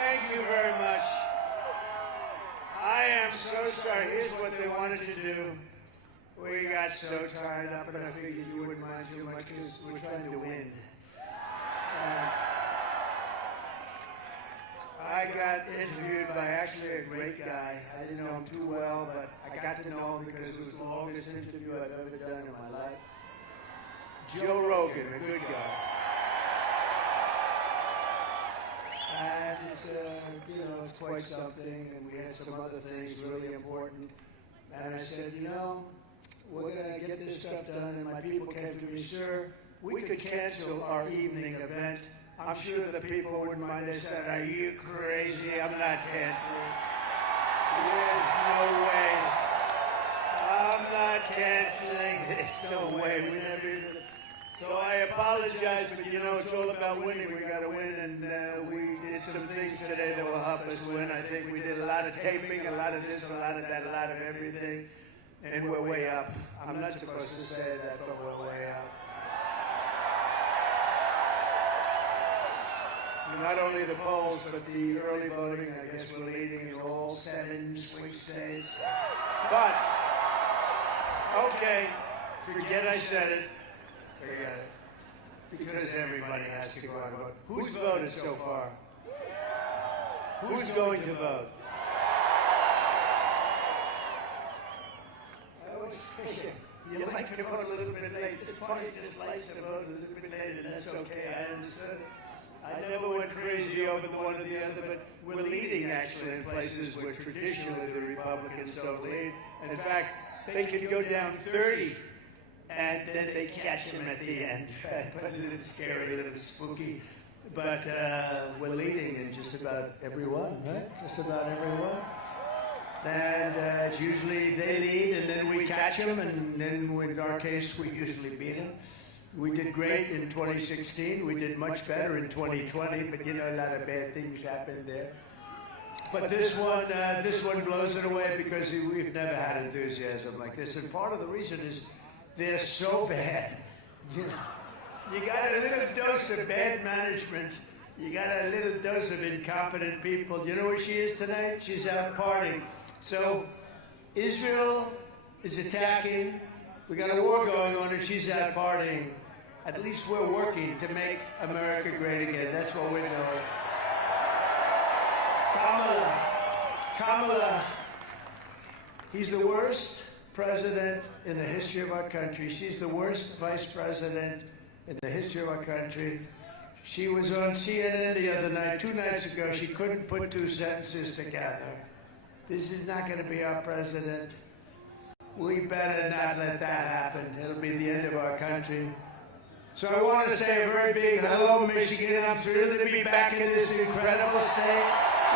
Thank you very much. I am so sorry. Here's what they wanted to do. We got so tired up, and I figured you wouldn't mind too much because we're trying to win. I got interviewed by actually a great guy. I didn't know him too well, but I got to know him because it was the longest interview I've ever done in my life. Joe Rogan, a good guy. And it's, it's quite something, and we had some other things really important. And I said, we're going to get this stuff done, and my people came to me, sir, we could cancel our evening event. I'm sure the people wouldn't mind. They said, are you crazy? I'm not canceling. There's no way. I'm not canceling. There's no way. We never did it. So I apologize, but it's all about winning. We got to win, and we did some things today that will help us win. I think we did a lot of taping, a lot of this, a lot of that, a lot of everything, and we're way up. I'm not supposed to say that, but we're way up. Not only the polls, but the early voting, I guess we're leading in all 7 swing states. But, okay, forget I said it. Forget it. Because everybody has to go out and vote. Who's voted so far? Who's going to vote? I always figure you like to vote a little bit late. This party just likes to vote a little bit late, and that's okay. I understood. I never went crazy over the one or the other, but we're leading actually in places where traditionally the Republicans don't lead. In fact, they can go down 30, and then they catch them at the end. A little scary, a little spooky. But we're leading in just about everyone, right? Just about everyone. And it's usually they lead, and then we catch them, and then in our case, we usually beat them. We did great in 2016. We did much better in 2020, but a lot of bad things happened there. But this one blows it away because we've never had enthusiasm like this. And part of the reason is they're so bad. You got a little dose of bad management. You got a little dose of incompetent people. You know where she is tonight? She's out partying. So Israel is attacking. We got a war going on, and she's out partying. At least we're working to make America great again. That's what we're doing. Kamala, he's the worst president in the history of our country. She's the worst vice president in the history of our country. She was on CNN the other night, 2 nights ago. She couldn't put 2 sentences together. This is not going to be our president. We better not let that happen. It'll be the end of our country. So I want to say a very big hello, Michigan. I'm thrilled to be back in this incredible state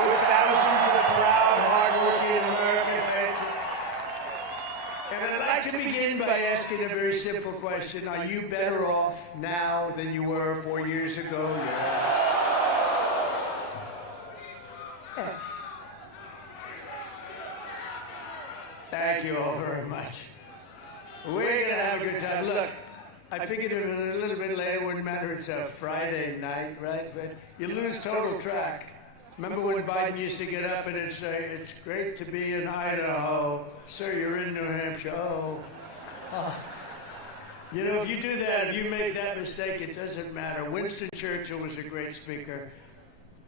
with thousands of proud, hardworking American patriots. And I'd like to begin by asking a very simple question. Are you better off now than you were 4 years ago? Yes. Thank you all very much. We're going to have a good time. Look, I figured it was a little bit late. It wouldn't matter. It's a Friday night, right? But you lose total track. Remember when Biden used to get up and he'd say, it's great to be in Idaho. Sir, you're in New Hampshire. Oh. If you do that, if you make that mistake, it doesn't matter. Winston Churchill was a great speaker.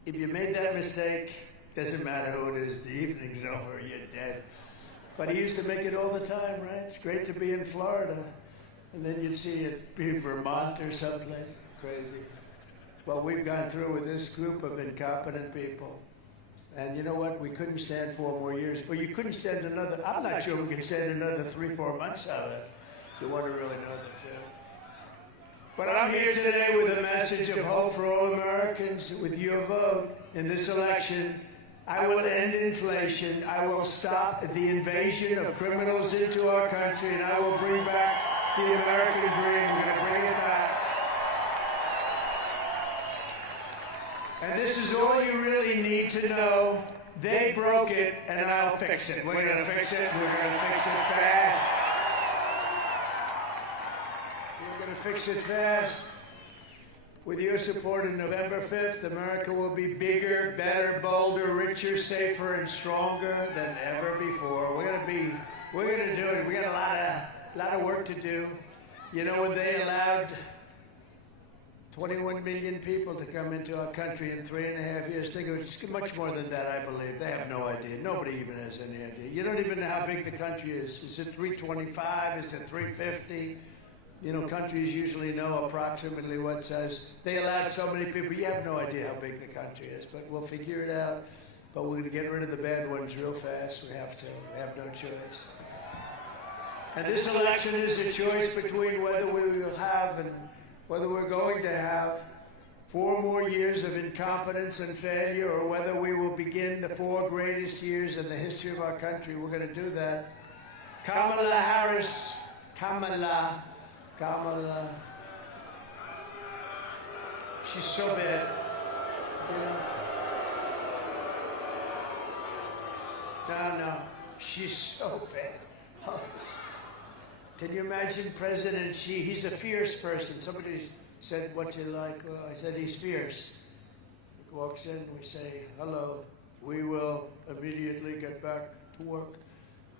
If you made that mistake, it doesn't matter who it is. The evening's over. You're dead. But he used to make it all the time, right? It's great to be in Florida. And then you'd see it be Vermont or someplace. Crazy. Well, we've gone through with this group of incompetent people. And you know what? We couldn't stand 4 more years. Well, you couldn't stand another, I'm not sure we can stand another 3-4 months out of it. You want to really know the truth. But I'm here today with a message of hope for all Americans. With your vote in this election, I will end inflation. I will stop the invasion of criminals into our country, and I will bring back the American dream. We're going to bring it back. And this is all you really need to know. They broke it, and I'll fix it. We're going to fix it. We're going to fix it fast. We're going to fix it fast. With your support on November 5th, America will be bigger, better, bolder, richer, safer, and stronger than ever before. We're gonna do it. We got a lot of work to do. You know, when they allowed 21 million people to come into our country in 3.5 years, think it was much more than that, I believe. They have no idea. Nobody even has any idea. You don't even know how big the country is. Is it 325? Is it 350? You know, countries usually know approximately what size. They allowed so many people. You have no idea how big the country is, but we'll figure it out. But we're going to get rid of the bad ones real fast. We have to. We have no choice. And this election is a choice between whether we will have and whether we're going to have 4 more years of incompetence and failure, or whether we will begin the 4 greatest years in the history of our country. We're going to do that. Kamala Harris, Kamala. She's so bad, you know. No, she's so bad. Oh, can you imagine President Xi? He's a fierce person. Somebody said, "What's he like?" Well, I said, "He's fierce." He walks in, we say, "Hello." We will immediately get back to work.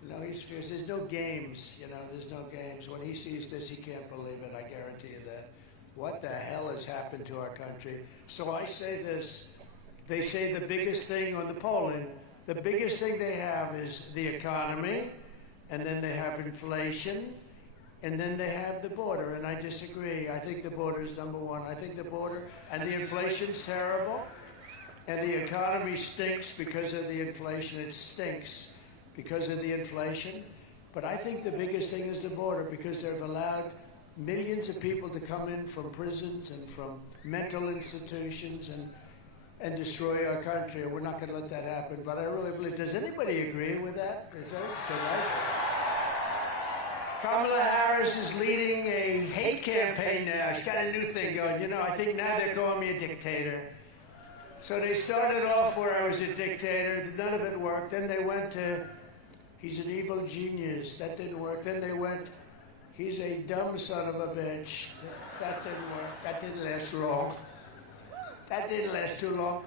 No, he's fierce. There's no games, you know, there's no games. When he sees this, he can't believe it, I guarantee you that. What the hell has happened to our country? So I say this, they say the biggest thing on the polling, the biggest thing they have is the economy, and then they have inflation, and then they have the border, and I disagree. I think the border is number one. I think the border, and the inflation's terrible, and the economy stinks because of the inflation. It stinks because of the inflation. But I think the biggest thing is the border, because they've allowed millions of people to come in from prisons and from mental institutions and destroy our country. And we're not going to let that happen. But I really believe, does anybody agree with that? Kamala Harris is leading a hate campaign now. She's got a new thing going. You know, I think now they're calling me a dictator. So they started off where I was a dictator. None of it worked. Then they went to, he's an evil genius. That didn't work. Then they went, he's a dumb son of a bitch. That didn't work. That didn't last long. That didn't last too long.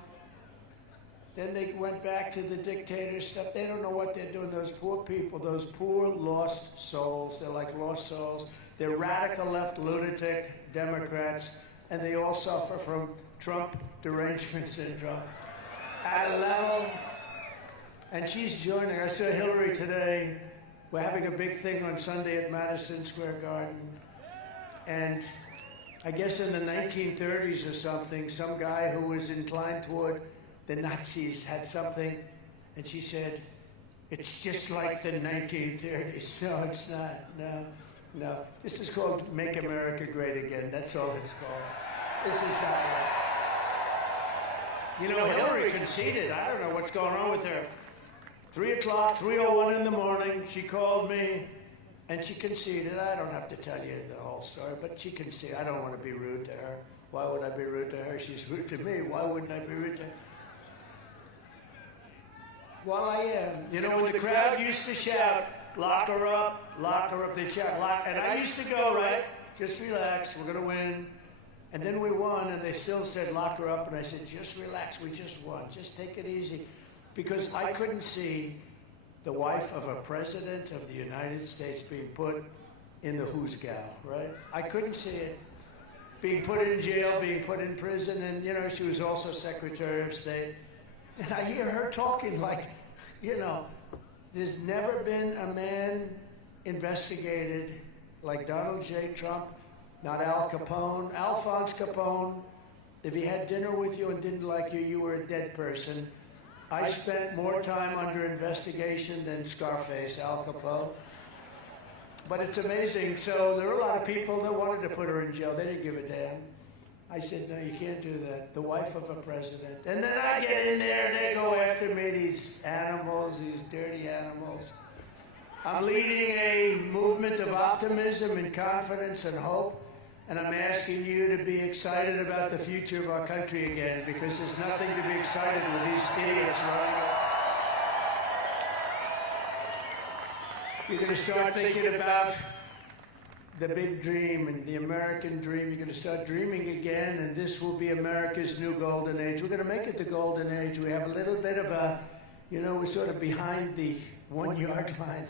Then they went back to the dictator stuff. They don't know what they're doing. Those poor people, those poor lost souls. They're like lost souls. They're radical left lunatic Democrats, and they all suffer from Trump derangement syndrome at a level. And she's joining. I saw Hillary today. We're having a big thing on Sunday at Madison Square Garden. And I guess in the 1930s or something, some guy who was inclined toward the Nazis had something, and she said, "It's just like the 1930s. No, it's not. No. This is called Make America Great Again. That's all it's called. This is not like..." You know, Hillary conceded. I don't know what's going on with her. 3 o'clock, 3:01 in the morning, she called me, and she conceded. I don't have to tell you the whole story, but she conceded. I don't want to be rude to her. Why would I be rude to her? She's rude to me. Why wouldn't I be rude to her? Well, I am. You know, when the crowd used to shout, "Lock her up," they'd shout, "Lock," and I used to go, right, just relax, we're going to win. And then we won, and they still said, "Lock her up," and I said, "Just relax, we just won, just take it easy." Because I couldn't see the wife of a president of the United States being put in the who's gal, right? I couldn't see it. Being put in jail, being put in prison, and, you know, she was also Secretary of State. And I hear her talking like, you know, there's never been a man investigated like Donald J. Trump, not Al Capone. Alphonse Capone, if he had dinner with you and didn't like you, you were a dead person. I spent more time under investigation than Scarface, Al Capone. But it's amazing. So there were a lot of people that wanted to put her in jail. They didn't give a damn. I said, "No, you can't do that. The wife of a president." And then I get in there and they go after me, these animals, these dirty animals. I'm leading a movement of optimism and confidence and hope. And I'm asking you to be excited about the future of our country again, because there's nothing to be excited with these idiots running it. You're going to start thinking about the big dream and the American dream. You're going to start dreaming again, and this will be America's new golden age. We're going to make it the golden age. We have a little bit of a, we're sort of behind the 1 yard line.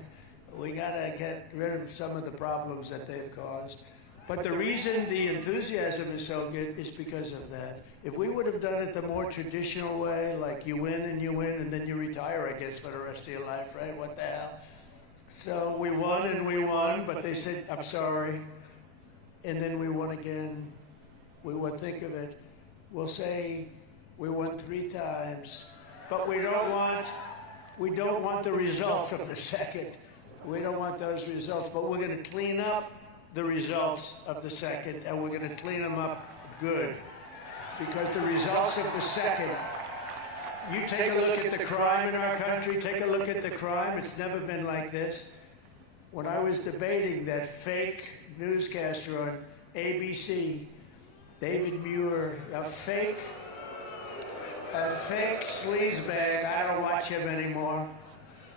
We got to get rid of some of the problems that they've caused. But the reason the enthusiasm is so good is because of that. If we would have done it the more traditional way, like you win and then you retire, I guess, for the rest of your life, right? What the hell? So we won, but they said, I'm sorry. And then we won again. We won, think of it. We'll say we won 3 times, but we don't want the results of the second. We don't want those results, but we're going to clean up the results of the second, and we're going to clean them up good. Because the results of the second, you take a look at the crime in our country, take a look at the crime. It's never been like this. When I was debating that fake newscaster on ABC, David Muir, a fake sleazebag, I don't watch him anymore.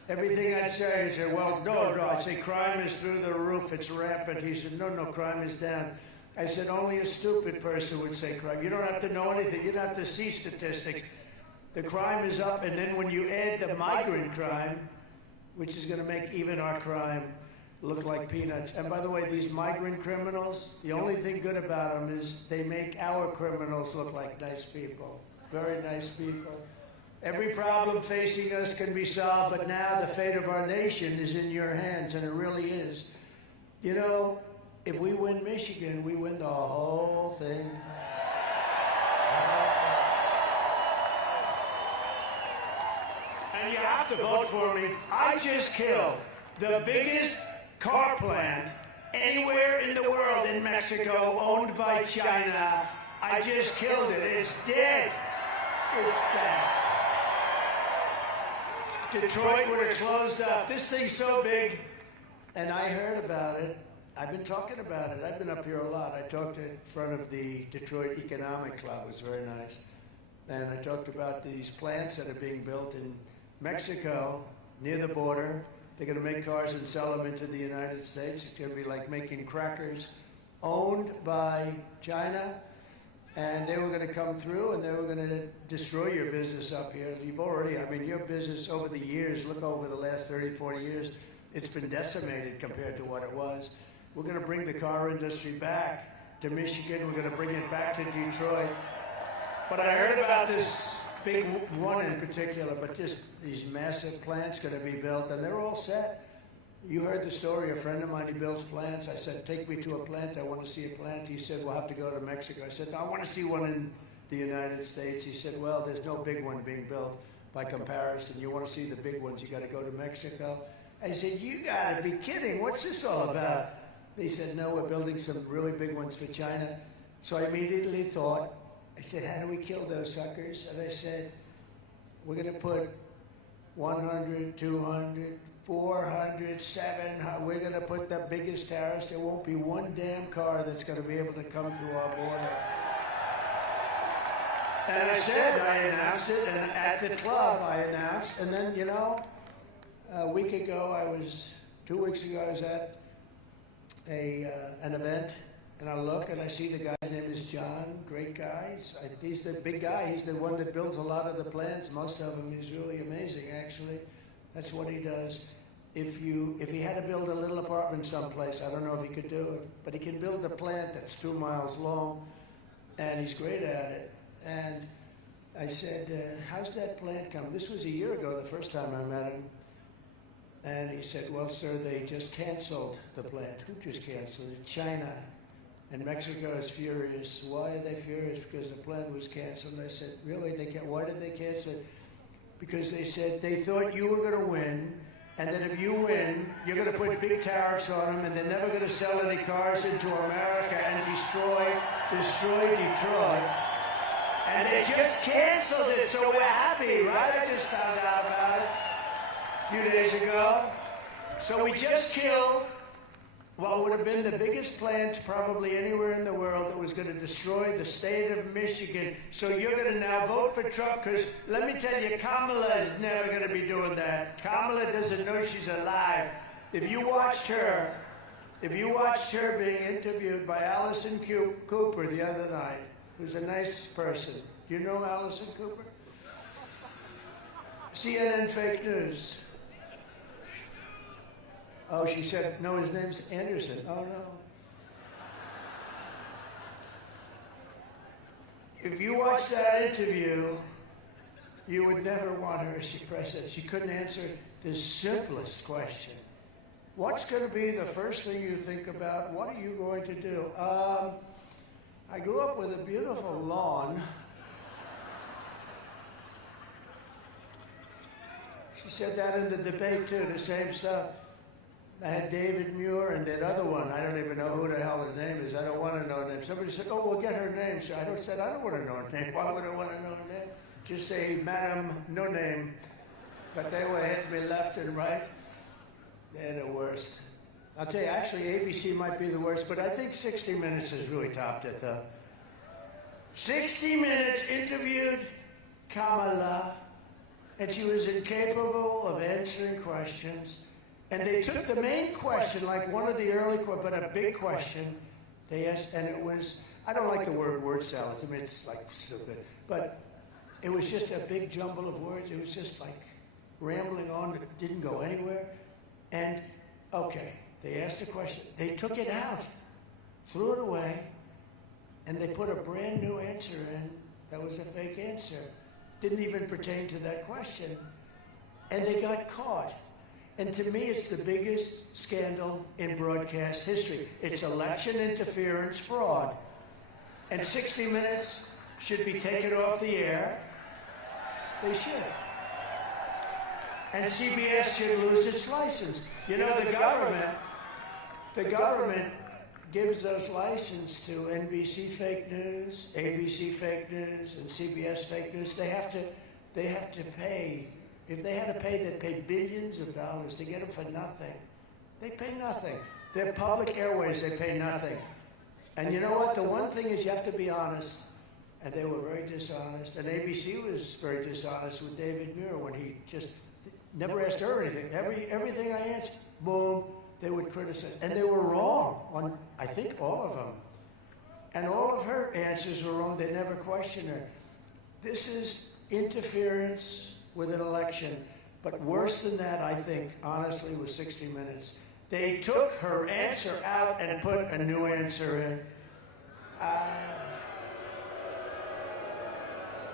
Everything I'd say, he'd say, well, no. I'd say, crime is through the roof, it's rampant. He said, no, crime is down. I said, only a stupid person would say crime. You don't have to know anything. You don't have to see statistics. The crime is up, and then when you add the migrant crime, which is going to make even our crime look like peanuts. And by the way, these migrant criminals, the only thing good about them is they make our criminals look like nice people, very nice people. Every problem facing us can be solved, but now the fate of our nation is in your hands, and it really is. If we win Michigan, we win the whole thing. And you have to vote for me. I just killed the biggest car plant anywhere in the world in Mexico, owned by China. I just killed it. It's dead. It's dead. Detroit would have closed up. This thing's so big, and I heard about it. I've been talking about it. I've been up here a lot. I talked in front of the Detroit Economic Club. It was very nice. And I talked about these plants that are being built in Mexico, near the border. They're going to make cars and sell them into the United States. It's going to be like making crackers, owned by China. And they were going to come through and they were going to destroy your business up here. You've already, your business over the years, look over the last 30, 40 years, it's been decimated compared to what it was. We're going to bring the car industry back to Michigan. We're going to bring it back to Detroit. But I heard about this big one in particular, but just these massive plants going to be built, and they're all set. You heard the story. A friend of mine, he builds plants. I said, take me to a plant. I want to see a plant. He said, we'll have to go to Mexico. I said, no, I want to see one in the United States. He said, well, there's no big one being built by comparison. You want to see the big ones, you got to go to Mexico. I said, you got to be kidding. What's this all about? They said, no, we're building some really big ones for China. So I immediately thought, I said, how do we kill those suckers? And I said, we're going to put 100, 200, 400, 700. We're going to put the biggest tariffs. There won't be one damn car that's going to be able to come through our border. And I announced it, and at the club I announced, and then, a week ago, 2 weeks ago, I was at an event, and I look and I see the guy's name is John, great guy. He's the big guy. He's the one that builds a lot of the plants. Most of them, he's really amazing, actually. That's what he does. If he had to build a little apartment someplace, I don't know if he could do it, but he can build a plant that's 2 miles long, and he's great at it. And I said, how's that plant coming? This was a year ago, the first time I met him. And he said, well, sir, they just canceled the plant. Who just canceled it? China. And Mexico is furious. Why are they furious? Because the plant was canceled. I said, really? Why did they cancel it? Because they said they thought you were going to win, and that if you win, you're going to put big tariffs on them, and they're never going to sell any cars into America and destroy Detroit. And they just canceled it, so we're happy, right? I just found out about it a few days ago. So we just killed what would have been the biggest plant probably anywhere in the world that was going to destroy the state of Michigan. So you're going to now vote for Trump, because let me tell you, Kamala is never going to be doing that. Kamala doesn't know she's alive. If you watched her If you watched her being interviewed by Alison Cooper the other night, who's a nice person. You know Alison Cooper? CNN fake news. Oh, she said, no, his name's Anderson. Oh, no. If you watched that interview, you would never want her as your president. She couldn't answer the simplest question. What's going to be the first thing you think about? What are you going to do? I grew up with a beautiful lawn. She said that in the debate, too, the same stuff. I had David Muir and that other one. I don't even know who the hell her name is. I don't want to know her name. Somebody said, oh, we'll get her name. So I said, I don't want to know her name. Why would I want to know her name? Just say, Madam, no name. But they were hitting me left and right. They're the worst. I'll tell you, actually, ABC might be the worst, but I think 60 Minutes has really topped it, though. 60 Minutes interviewed Kamala, and she was incapable of answering questions. And they took the main question, like one of the early, but a big question, they asked, and it was, I don't like the word salad, I mean, it's like stupid, but it was just a big jumble of words. It was just like rambling on, it didn't go anywhere. And, okay, they asked a question, they took it out, threw it away, and they put a brand new answer in that was a fake answer. Didn't even pertain to that question. And they got caught. And to me, it's the biggest scandal in broadcast history. It's election interference fraud. And 60 Minutes should be taken off the air. They should. And CBS should lose its license. You know, the government gives us license to NBC fake news, ABC fake news, and CBS fake news. They have to pay. If they had to pay, they'd pay billions of dollars to get them for nothing. They pay nothing. They're public airways, they pay nothing. And you know what? The one thing is you have to be honest. And they were very dishonest. And ABC was very dishonest with David Muir when he just never asked her anything. Everything I answered, boom, they would criticize. And they were wrong on, I think, all of them. And all of her answers were wrong. They never questioned her. This is interference with an election. But worse than that, I think, honestly, was 60 Minutes. They took her answer out and put a new answer in.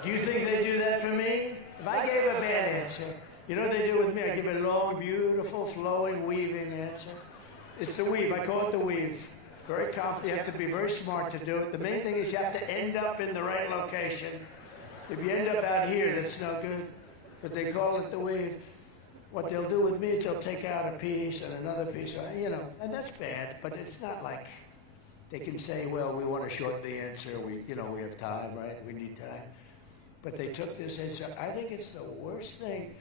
Do you think they do that for me? If I gave a bad answer, you know what they do with me? I give a long, beautiful, flowing, weaving answer. It's the weave. I call it the weave. Very complicated. You have to be very smart to do it. The main thing is you have to end up in the right location. If you end up out here, that's no good. But they call it the weave. What they'll do with me is they'll take out a piece and another piece, you know, and that's bad. But it's not like they can say, well, we want to shorten the answer. We have time, right? We need time. But they took this answer. I think it's the worst thing.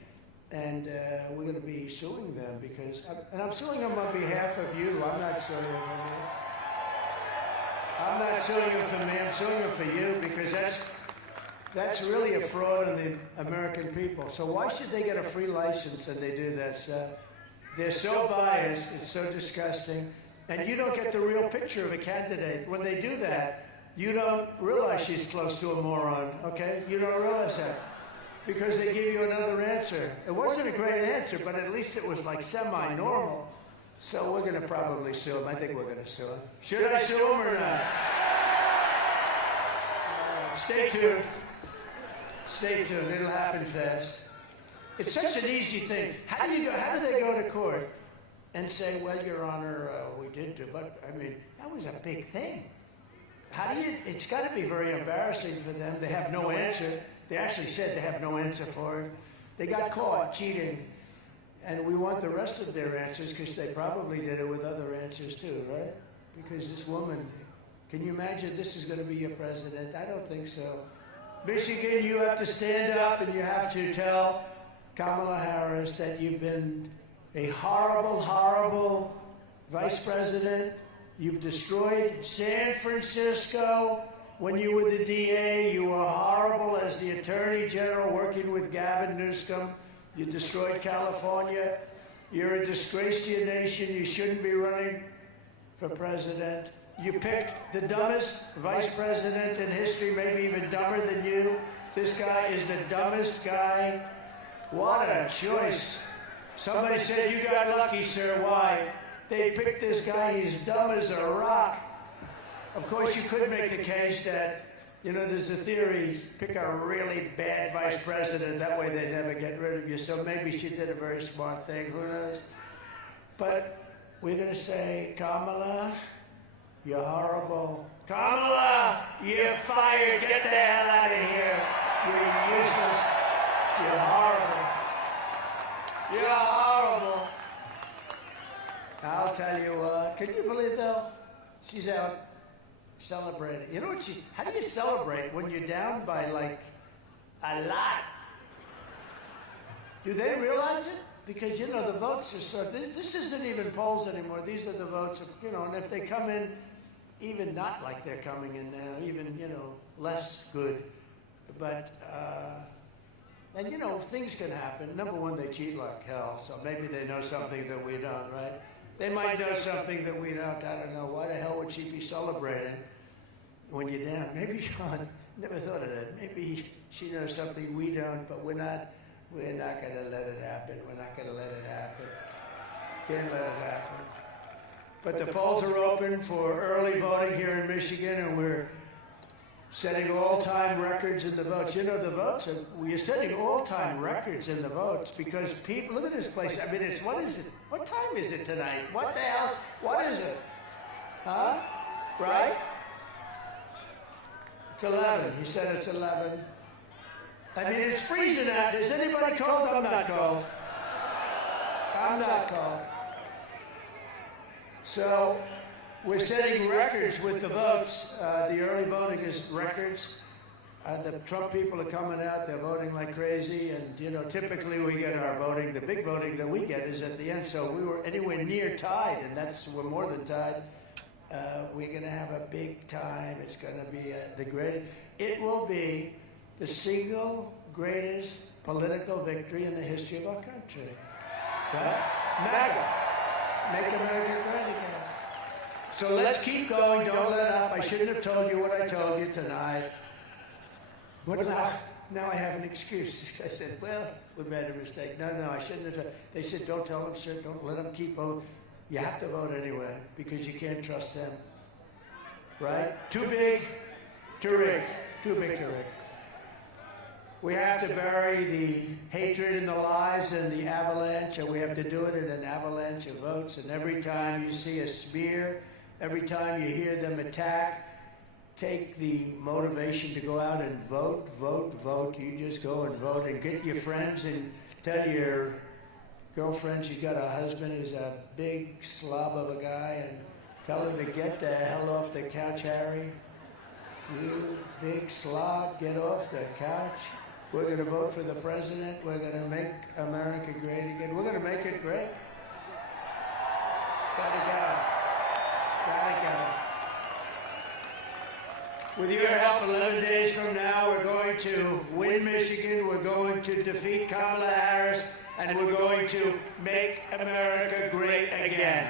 And we're going to be suing them because, and I'm suing them on behalf of you. I'm not suing them for me. I'm not suing them for me. I'm suing them for you because that's really a fraud on the American people. So why should they get a free license and they do that stuff? They're so biased. It's so disgusting. And you don't get the real picture of a candidate. When they do that, you don't realize she's close to a moron, okay? You don't realize that. Because they give you another answer. It wasn't a great answer, but at least it was like semi-normal. So we're going to probably sue him. I think we're going to sue him. Should I sue him or not? Stay tuned. Stay tuned. It'll happen fast. It's such an easy thing. How do they go to court and say, well, Your Honor, we did do, but I mean, that was a big thing. It's got to be very embarrassing for them. They have no answer. They actually said they have no answer for it. They got caught cheating. And we want the rest of their answers because they probably did it with other answers too, right? Because this woman, can you imagine this is going to be your president? I don't think so. Michigan, you have to stand up and you have to tell Kamala Harris that you've been a horrible, horrible vice president. You've destroyed San Francisco. When you were the DA, you were horrible as the Attorney General working with Gavin Newsom. You destroyed California. You're a disgrace to your nation. You shouldn't be running for president. You picked the dumbest vice president in history, maybe even dumber than you. This guy is the dumbest guy. What a choice. Somebody said, you got lucky, sir. Why? They picked this guy, he's dumb as a rock. Of course, you could make the case that, you know, there's a theory, pick a really bad vice president, that way they never get rid of you. So maybe she did a very smart thing, who knows? But we're going to say, Kamala, you're horrible. Kamala, you're fired. Get the hell out of here. You're useless. You're horrible. You're horrible. I'll tell you what. Can you believe, though? She's out celebrating. You know what how do you celebrate when you're down by, like, a lot? Do they realize it? Because, you know, the votes are so... This isn't even polls anymore. These are the votes of, you know, and if they come in even not like they're coming in now, even, you know, less good. But, and, you know, things can happen. Number one, they cheat like hell, so maybe they know something that we don't, right? They might know something that we don't. I don't know. Why the hell would she be celebrating when you're down? Maybe, Sean, never thought of that. Maybe she knows something we don't, but we're not going to let it happen. We're not going to let it happen. Can't let it happen. But the polls are open for early voting here in Michigan, and we're setting all-time records in the votes. You know, the votes, we're setting all-time records in the votes because people, look at this place. I mean, it's, what is it? What time is it tonight? What the hell? What is it? Huh? Right? It's 11. He said it's 11. I mean, it's freezing out. Is anybody cold? I'm not cold. I'm not cold. So we're setting records with the votes. The early voting is records. The Trump people are coming out. They're voting like crazy. And, you know, typically we get our voting. The big voting that we get is at the end. So we were anywhere near tied, and we're more than tied. We're going to have a big time. It's going to be the greatest. It will be the single greatest political victory in the history of our country. Okay? MAGA. Make America great again. So let's keep going. Don't let up. I shouldn't have told you what I told you tonight. But now I have an excuse. I said, well, we made a mistake. No, I shouldn't have told. They said, don't tell them, sir. Don't let them keep voting. You have to vote anyway because you can't trust them. Right? Too big to rig. Too big to rig. We have to bury the hatred and the lies and the avalanche, and we have to do it in an avalanche of votes. And every time you see a smear, every time you hear them attack, take the motivation to go out and vote, vote, vote. You just go and vote and get your friends and tell your girlfriends you got a husband who's a big slob of a guy and tell him to get the hell off the couch, Harry. You big slob, get off the couch. We're going to vote for the president. We're going to make America great again. We're going to make it great. Gotta go. With your help, 11 days from now, we're going to win Michigan. We're going to defeat Kamala Harris. And we're going to make America great again.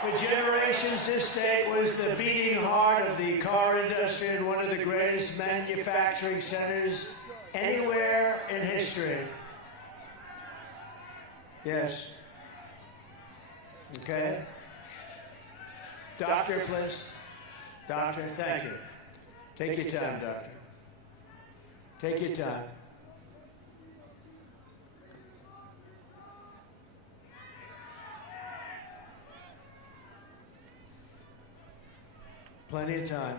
For generations, this state was the beating heart of the car industry and one of the greatest manufacturing centers anywhere in history. Yes. Okay. Doctor, please. Doctor, thank you. Take your time, doctor. Take your time. Plenty of time.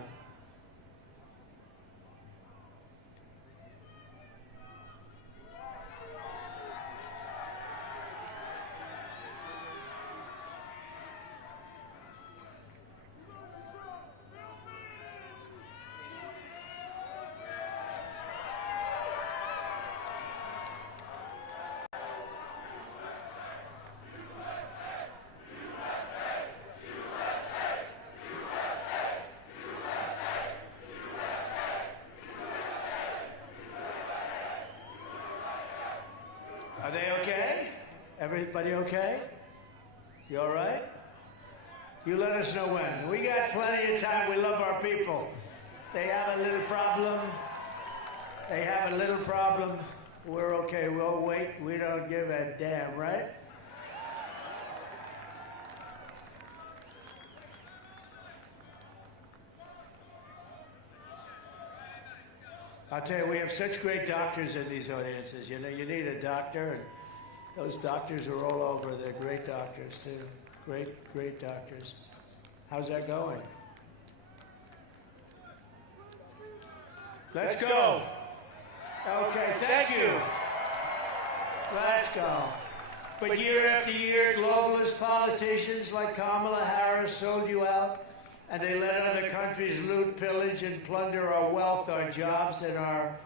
Are they okay? Everybody okay? You all right? You let us know when. We got plenty of time. We love our people. They have a little problem. They have a little problem. We're okay. We'll wait. We don't give a damn, right? I'll tell you, we have such great doctors in these audiences. You know, you need a doctor, and those doctors are all over. They're great doctors, too. Great, great doctors. How's that going? Let's go. Okay, thank you. Let's go. But year after year, globalist politicians like Kamala Harris sold you out, and they let other countries loot, pillage, and plunder our wealth, our jobs, and our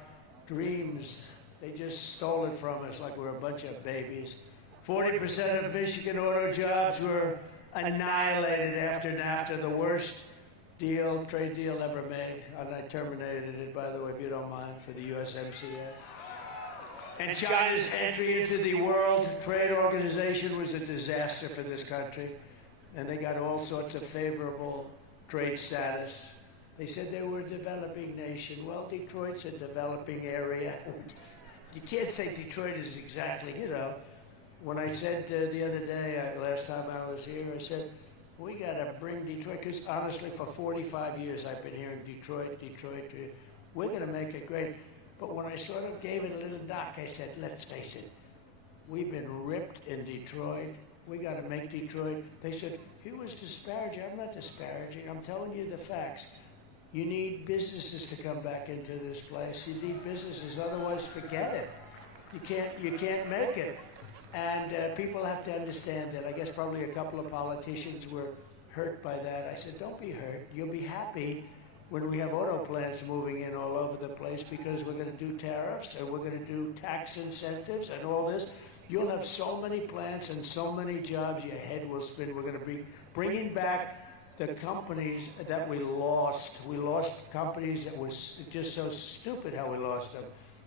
dreams. They just stole it from us like we're a bunch of babies. 40% of Michigan auto jobs were annihilated after NAFTA, the worst trade deal ever made. And I terminated it, by the way, if you don't mind, for the USMCA. And China's entry into the World Trade Organization was a disaster for this country. And they got all sorts of favorable trade status. They said they were a developing nation. Well, Detroit's a developing area. You can't say Detroit is exactly, you know. When I said the other day, last time I was here, I said, we got to bring Detroit, because honestly, for 45 years, I've been hearing Detroit. We're going to make it great. But when I sort of gave it a little knock, I said, let's face it, we've been ripped in Detroit. We got to make Detroit. They said, he was disparaging. I'm not disparaging. I'm telling you the facts. You need businesses to come back into this place. You need businesses, otherwise forget it. You can't make it. And people have to understand that. I guess probably a couple of politicians were hurt by that. I said, don't be hurt. You'll be happy when we have auto plants moving in all over the place, because we're going to do tariffs and we're going to do tax incentives and all this. You'll have so many plants and so many jobs, your head will spin. We're going to be bringing back the companies that we lost. We lost companies that was just so stupid how we lost them.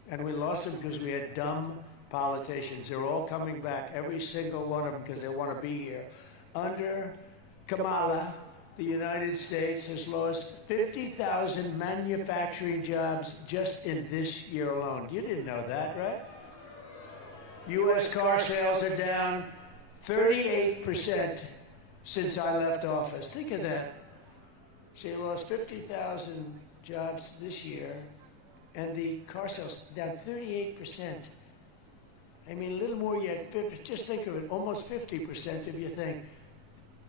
And we lost them because we had dumb politicians. They're all coming back, every single one of them, because they want to be here. Under Kamala, the United States has lost 50,000 manufacturing jobs just in this year alone. You didn't know that, right? U.S. car sales are down 38% since I left office. Think of that. She lost 50,000 jobs this year, and the car sales down 38%. I mean, a little more yet, just think of it, almost 50% of your thing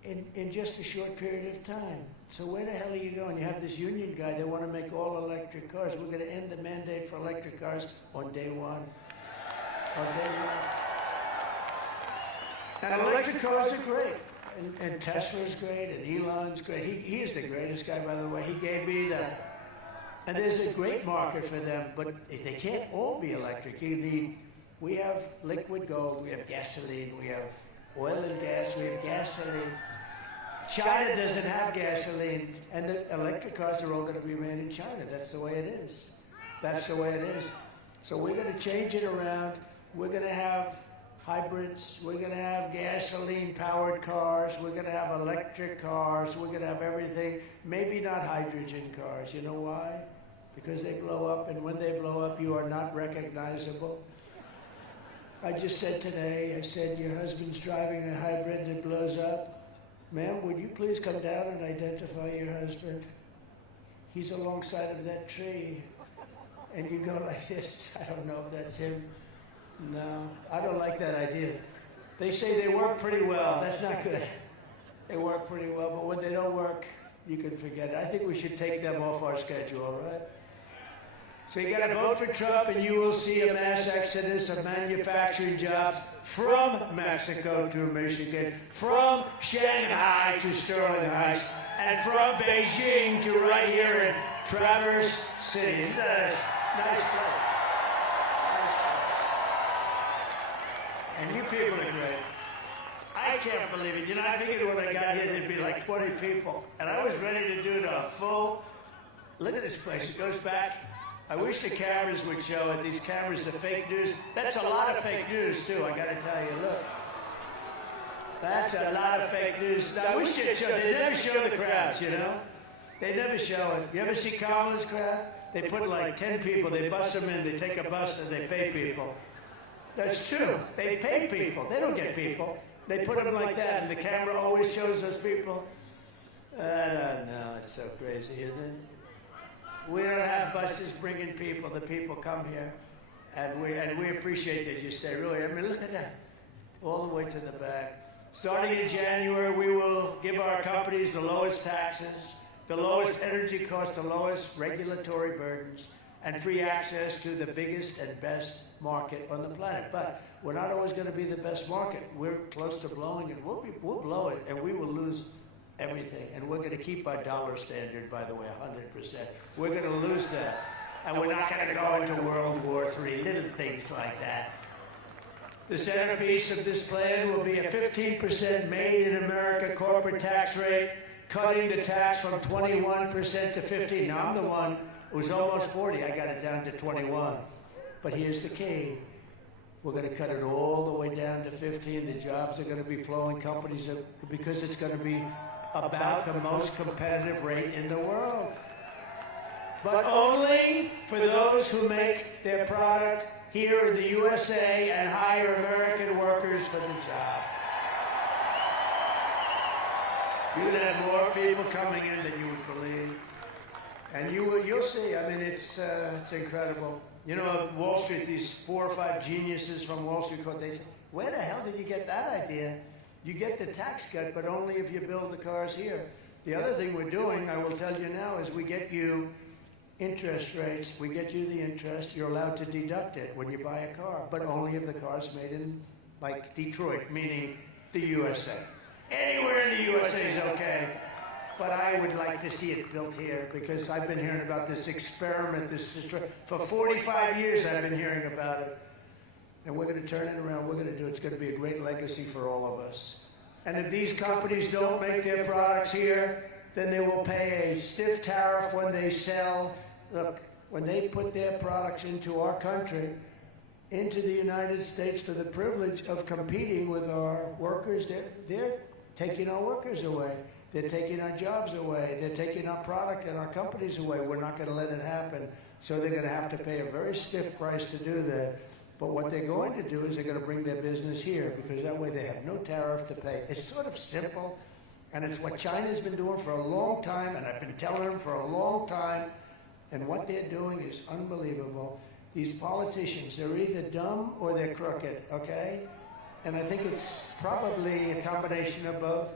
in just a short period of time. So where the hell are you going? You have this union guy, they want to make all electric cars. We're going to end the mandate for electric cars on day one. On day one. And electric cars are great. And Tesla's great, and Elon's great. He is the greatest guy, by the way. He gave me the... And there's a great market for them, but they can't all be electric. We have liquid gold, we have gasoline, we have oil and gas, we have gasoline. China doesn't have gasoline, and the electric cars are all going to be made in China. That's the way it is. That's the way it is. So we're going to change it around. We're going to have hybrids. We're going to have gasoline-powered cars. We're going to have electric cars. We're going to have everything. Maybe not hydrogen cars. You know why? Because they blow up, and when they blow up, you are not recognizable. I just said today, I said, your husband's driving a hybrid that blows up. Ma'am, would you please come down and identify your husband? He's alongside of that tree. And you go like this. I don't know if that's him. No, I don't like that idea. They say they work pretty well. That's not good. They work pretty well, but when they don't work, you can forget it. I think we should take them off our schedule, right? So you got to vote for Trump, and you will see a mass exodus of manufacturing jobs from Mexico to Michigan, from Shanghai to Sterling Heights, and from Beijing to right here in Traverse City. Isn't that a nice place? Nice place. And you people are great. I can't believe it. You know, I figured when I got here there'd be like 20 people, and I was ready to do the full. Look at this place. It goes back. I wish the cameras would show it. These cameras are fake news. That's a lot of fake news, too, I got to tell you. Look. That's a lot of fake news. Now, we should show, they never show the crowds, you know? They never show it. You ever see Kamala's crowd? They put like 10 people, they bus them in, they take a bus and they pay people. That's true. They pay people. They don't get people. They put them like that, and the camera always shows those people. I don't know. It's so crazy, isn't it? We don't have buses bringing people. The people come here, and we appreciate that you stay. Really, I mean, look at that, all the way to the back. Starting in January, we will give our companies the lowest taxes, the lowest energy costs, the lowest regulatory burdens, and free access to the biggest and best market on the planet. But we're not always going to be the best market. We're close to blowing it. We'll blow it, and we will lose everything. And we're going to keep our dollar standard, by the way, 100%. We're going to lose that. And we're not going to go into World War III, little things like that. The centerpiece of this plan will be a 15% made-in-America corporate tax rate, cutting the tax from 21% to 15%. Now, I'm the one who was almost 40. I got it down to 21. But here's the key. We're going to cut it all the way down to 15. The jobs are going to be flowing, companies, because it's going to be about the most competitive rate in the world. But only for those who make their product here in the USA and hire American workers for the job. You're going to have more people coming in than you would believe. And you'll see. I mean, it's incredible. You know, Wall Street, these 4 or 5 geniuses from Wall Street, they say, where the hell did you get that idea? You get the tax cut, but only if you build the cars here. The other thing we're doing, I will tell you now, is we get you interest rates. We get you the interest. You're allowed to deduct it when you buy a car, but only if the car's made in, like, Detroit, meaning the USA. Anywhere in the USA is okay. But I would like to see it built here, because I've been hearing about this experiment, for 45 years I've been hearing about it. And we're going to turn it around. We're going to do it. It's going to be a great legacy for all of us. And if these companies don't make their products here, then they will pay a stiff tariff when they sell. Look, when they put their products into our country, into the United States, for the privilege of competing with our workers, they're taking our workers away. They're taking our jobs away. They're taking our product and our companies away. We're not going to let it happen. So they're going to have to pay a very stiff price to do that. But what they're going to do is they're going to bring their business here, because that way they have no tariff to pay. It's sort of simple, and it's what China's been doing for a long time, and I've been telling them for a long time. And what they're doing is unbelievable. These politicians, they're either dumb or they're crooked, okay? And I think it's probably a combination of both.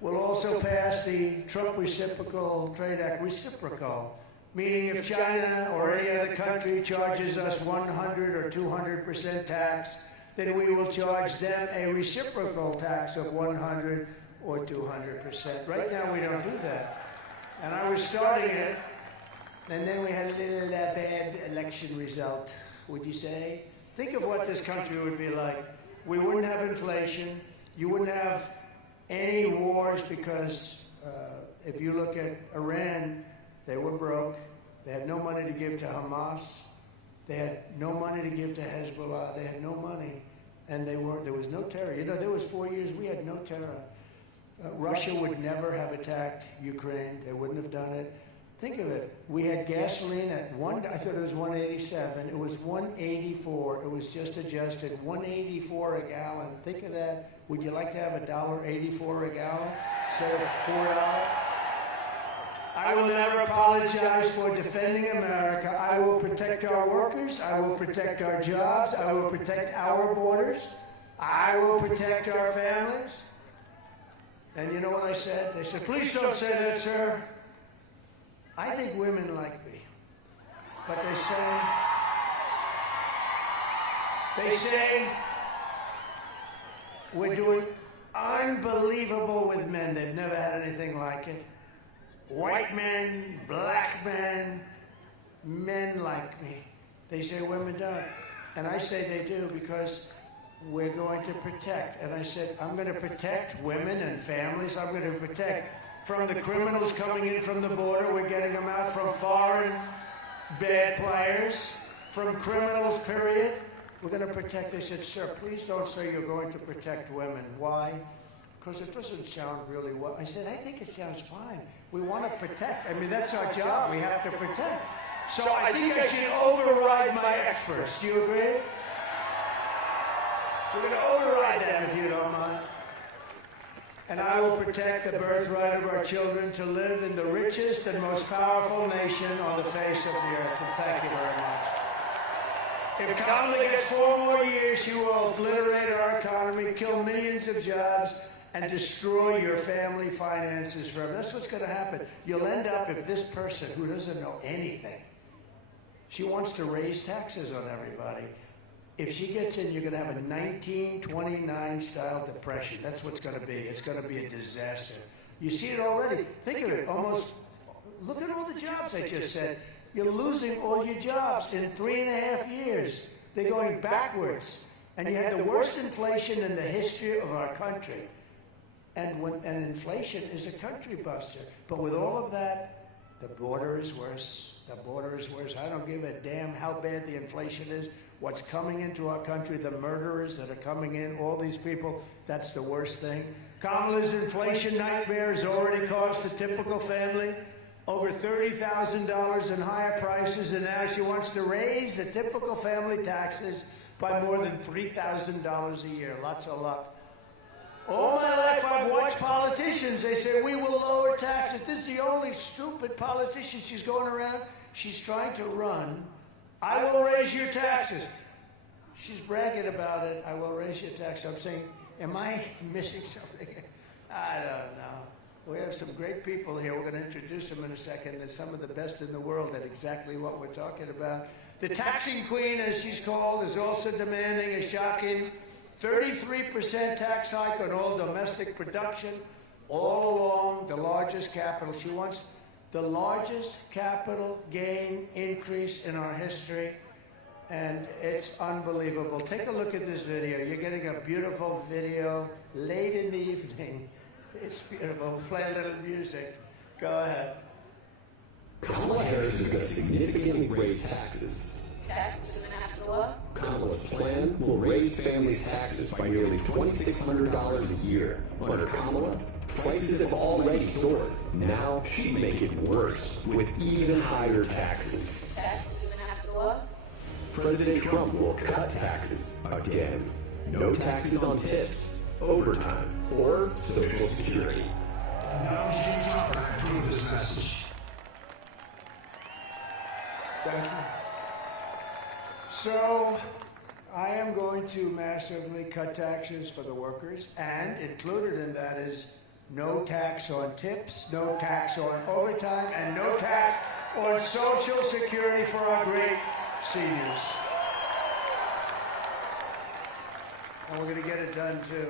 We'll also pass the Trump Reciprocal Trade Act, reciprocal, meaning if China or any other country charges us 100 or 200% tax, then we will charge them a reciprocal tax of 100 or 200%. Right now, we don't do that. And I was starting it, and then we had a little bad election result, would you say? Think of what this country would be like. We wouldn't have inflation. You wouldn't have any wars, because if you look at Iran, they were broke. They had no money to give to Hamas. They had no money to give to Hezbollah. They had no money, and there was no terror. You know, there was 4 years we had no terror. Russia would never have attacked Ukraine. They wouldn't have done it. Think of it. We had gasoline at I thought it was 187. It was 184. It was just adjusted. 184 a gallon. Think of that. Would you like to have $1.84 a gallon instead of $4? I will never apologize for defending America. I will protect our workers. I will protect our jobs. I will protect our borders. I will protect our families. And you know what I said? They said, please don't say that, sir. I think women like me. But they say we're doing unbelievable with men. They've never had anything like it. White men, black men, men like me. They say women don't. And I say they do, because we're going to protect. And I said, I'm going to protect women and families. I'm going to protect from the criminals coming in from the border. We're getting them out from foreign bad players, from criminals, period. we're going to protect. They said, sir, please don't say you're going to protect women. Why? Because it doesn't sound really well. I said, I think it sounds fine. We want to protect. I mean, that's our job. We have to protect. So I think I should override my experts. Do you agree? We're going to override them if you don't mind. And I will protect the birthright of our children to live in the richest and most powerful nation on the face of the earth. And thank you very much. If Kamala gets 4 more years, she will obliterate our economy, kill millions of jobs, and destroy your family finances forever. That's what's going to happen. You'll end up, if this person who doesn't know anything, she wants to raise taxes on everybody. If she gets in, you're going to have a 1929 style depression. That's what's going to be. It's going to be a disaster. You see it already. Think of it. Almost, look at all the jobs I just said. You're losing all your jobs in 3.5 years. They're going backwards. And you had the worst inflation in the history of our country. And inflation is a country buster. But with all of that, the border is worse. The border is worse. I don't give a damn how bad the inflation is. What's coming into our country, the murderers that are coming in, all these people, that's the worst thing. Kamala's inflation nightmare has already cost the typical family over $30,000 in higher prices, and now she wants to raise the typical family taxes by more than $3,000 a year. Lots of luck. All my life I've watched politicians. They say, we will lower taxes. This is the only stupid politician she's going around. She's trying to run. I will raise your taxes. She's bragging about it. I will raise your taxes. I'm saying, am I missing something? I don't know. We have some great people here. We're going to introduce them in a second. They're some of the best in the world at exactly what we're talking about. The taxing queen, as she's called, is also demanding a shocking 33% tax hike on all domestic production, all along the largest capital. She wants the largest capital gain increase in our history, and it's unbelievable. Take a look at this video. You're getting a beautiful video late in the evening. It's beautiful. Play a little music. Go ahead. Kamala Harris is going to significantly raise taxes. Taxes doesn't have to look. Kamala's plan will raise families' taxes by nearly $2,600 a year. Under Kamala, prices have already soared. Now she'd make it worse with even higher taxes. Taxes doesn't have to look. President Trump will cut taxes again. No taxes on tips, overtime, or Social Security. Now, Mr. Trump, I approve this message. Thank you. So, I am going to massively cut taxes for the workers, and included in that is no tax on tips, no tax on overtime, and no tax on Social Security for our great seniors. And we're going to get it done, too.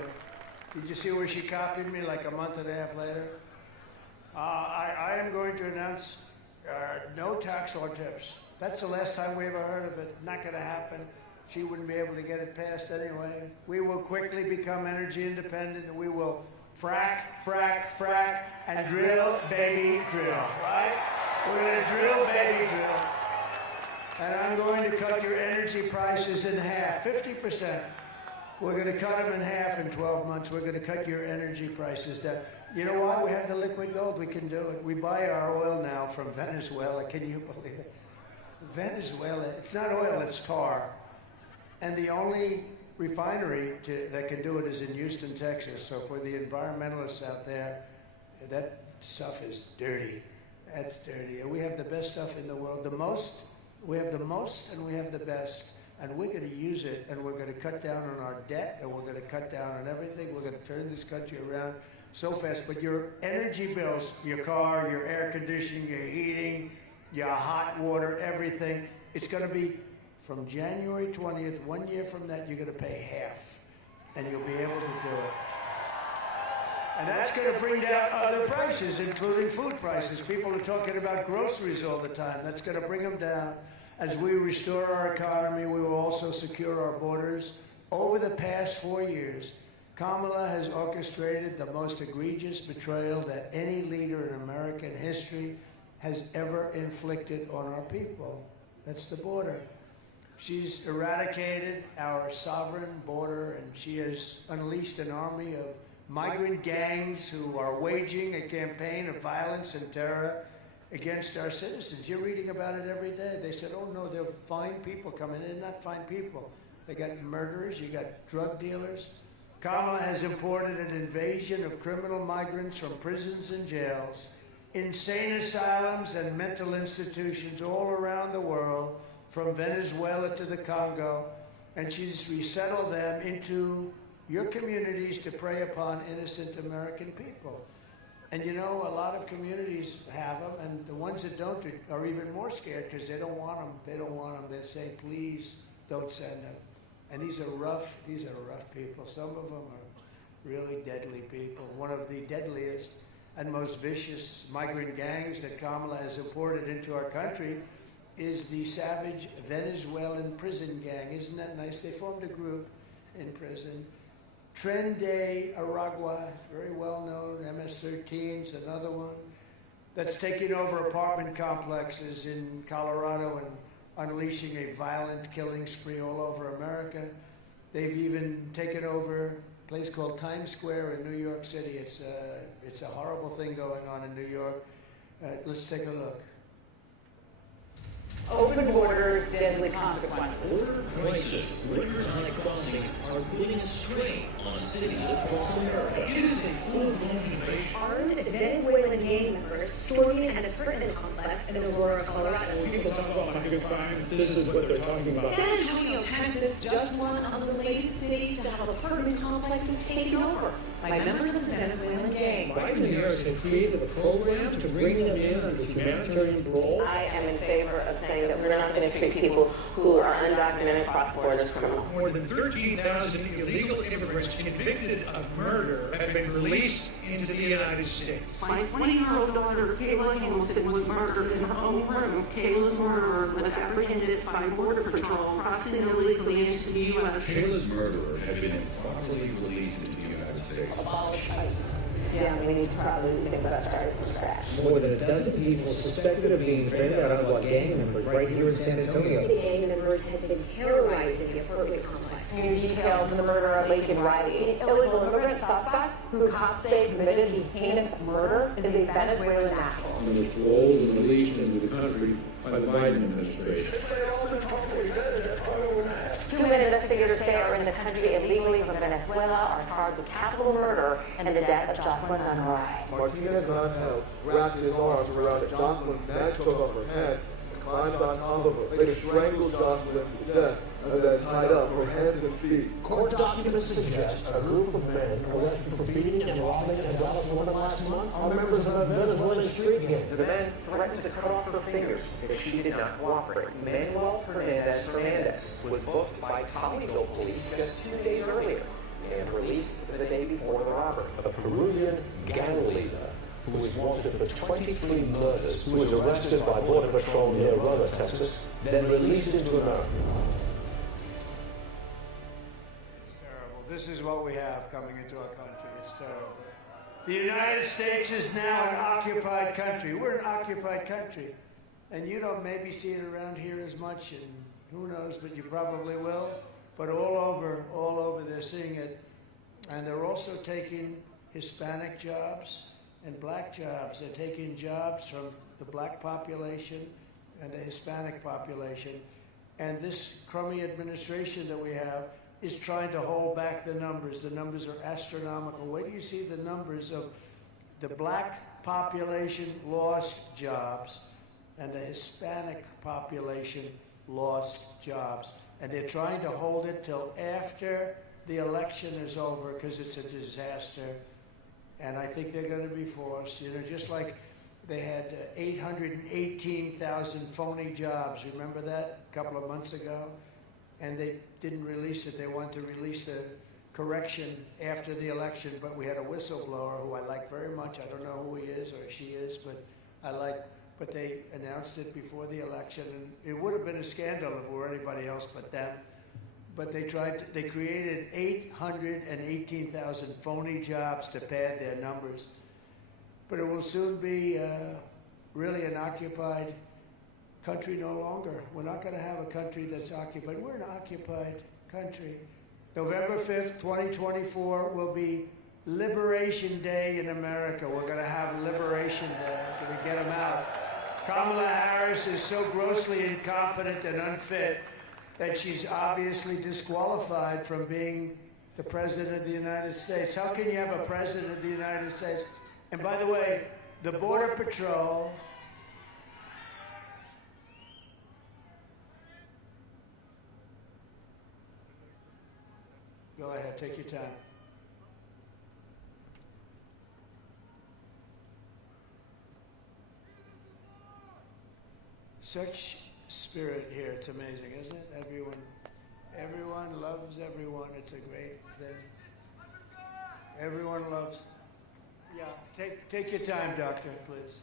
Did you see where she copied me like a month and a half later? I am going to announce no tax on tips. That's the last time we ever heard of it. Not going to happen. She wouldn't be able to get it passed anyway. We will quickly become energy independent, and we will frack, frack, frack, and drill, baby, drill, right? We're going to drill, baby, drill. And I'm going to cut your energy prices in half, 50%. We're going to cut them in half in 12 months. We're going to cut your energy prices down. You know why? We have the liquid gold. We can do it. We buy our oil now from Venezuela. Can you believe it? Venezuela, it's not oil, it's tar. And the only refinery that can do it is in Houston, Texas. So for the environmentalists out there, that stuff is dirty. That's dirty. And we have the best stuff in the world. We have the most and we have the best. And we're going to use it, and we're going to cut down on our debt, and we're going to cut down on everything. We're going to turn this country around so fast. But your energy bills, your car, your air conditioning, your heating, your hot water, everything, it's going to be from January 20th, 1 year from that, you're going to pay half, and you'll be able to do it. And that's going to bring down other prices, including food prices. People are talking about groceries all the time. That's going to bring them down. As we restore our economy, we will also secure our borders. Over the past 4 years, Kamala has orchestrated the most egregious betrayal that any leader in American history has ever inflicted on our people. That's the border. She's eradicated our sovereign border, and she has unleashed an army of migrant gangs who are waging a campaign of violence and terror against our citizens. You're reading about it every day. They said, oh no, they're fine people coming in. They're not fine people. They got murderers, you got drug dealers. Kamala has imported an invasion of criminal migrants from prisons and jails, insane asylums and mental institutions all around the world, from Venezuela to the Congo, and she's resettled them into your communities to prey upon innocent American people. And you know, a lot of communities have them, and the ones that don't are even more scared because they don't want them. They don't want them. They say, please don't send them. And these are rough people. Some of them are really deadly people. One of the deadliest and most vicious migrant gangs that Kamala has imported into our country is the savage Venezuelan prison gang. Isn't that nice? They formed a group in prison. Tren de Aragua, very well known, MS-13's another one, that's taking over apartment complexes in Colorado and unleashing a violent killing spree all over America. They've even taken over a place called Times Square in New York City. It's a horrible thing going on in New York. Let's take a look. Open borders, deadly consequences. Border crisis, river-high crossings are putting strain on cities across America. It is a full-blown invasion. Armed Venezuelan gang members storming an apartment complex in Aurora, Colorado. People talk about migrant crime. This is what they're talking about. San Antonio, Texas, just one of the latest cities to have apartment complexes taken over by members of the Venezuelan gang. Biden and Harris have created a program to bring them in under humanitarian parole. I am in favor of saying that we're not going to treat people who are undocumented cross-border as criminals. More than 13,000 illegal immigrants convicted of murder have been released into the United States. My 20-year-old daughter, Kayla Hamilton, was murdered in her own room. Kayla's murderer was apprehended by Border Patrol crossing illegally into the U.S. Kayla's murderer had been improperly released into the United States. Yeah, we need to probably think about starting from scratch. More than a dozen people suspected of being carried out of gang members right here in San Antonio. The gang members had been terrorizing the apartment complex. New details of the murder of Laken Riley, illegal immigrant suspect who cops say committed the heinous murder, is a Venezuelan national. And was paroled and released into the country by the Biden administration. Two-man investigators say are in the country illegally from Venezuela are charged with capital murder and the death of Jocelyn Unruh. Martinez not held, wrapped his arms around Jocelyn's neck, took off her head, and climbed on top of her. They strangled Jocelyn to death and then tied up her hands and feet. Court documents suggest a group of men arrested for beating and robbing a Dallas woman last month are members of a Venezuelan street gang. The men threatened to cut off her fingers if she did not cooperate. Manuel Hernandez was booked by Toledo police just 2 days earlier and released the day before the robbery. A Peruvian gang leader who was wanted for 23 murders, who was arrested by Border Patrol near Aurora, Texas, then released into America. This is what we have coming into our country. It's terrible. The United States is now an occupied country. We're an occupied country. And you don't maybe see it around here as much, and who knows, but you probably will. But all over, they're seeing it. And they're also taking Hispanic jobs and black jobs. They're taking jobs from the black population and the Hispanic population. And this crummy administration that we have is trying to hold back the numbers. The numbers are astronomical. Where do you see the numbers of the black population lost jobs and the Hispanic population lost jobs? And they're trying to hold it till after the election is over because it's a disaster. And I think they're going to be forced, you know, just like they had 818,000 phony jobs. Remember that a couple of months ago? And they didn't release it. They wanted to release the correction after the election, but we had a whistleblower who I like very much. I don't know who he is or she is, but but they announced it before the election, and it would have been a scandal if it were anybody else but them. But they created 818,000 phony jobs to pad their numbers. But it will soon be really an occupied country no longer. We're not going to have a country that's occupied. We're an occupied country. November 5th, 2024 will be Liberation Day in America. We're going to have Liberation Day. Can we get them out? Kamala Harris is so grossly incompetent and unfit that she's obviously disqualified from being the President of the United States. How can you have a President of the United States? And by the way, the Border Patrol go ahead, take your time. Such spirit here, it's amazing, isn't it? Everyone loves everyone. It's a great thing. Everyone loves. Yeah, take your time, doctor, please.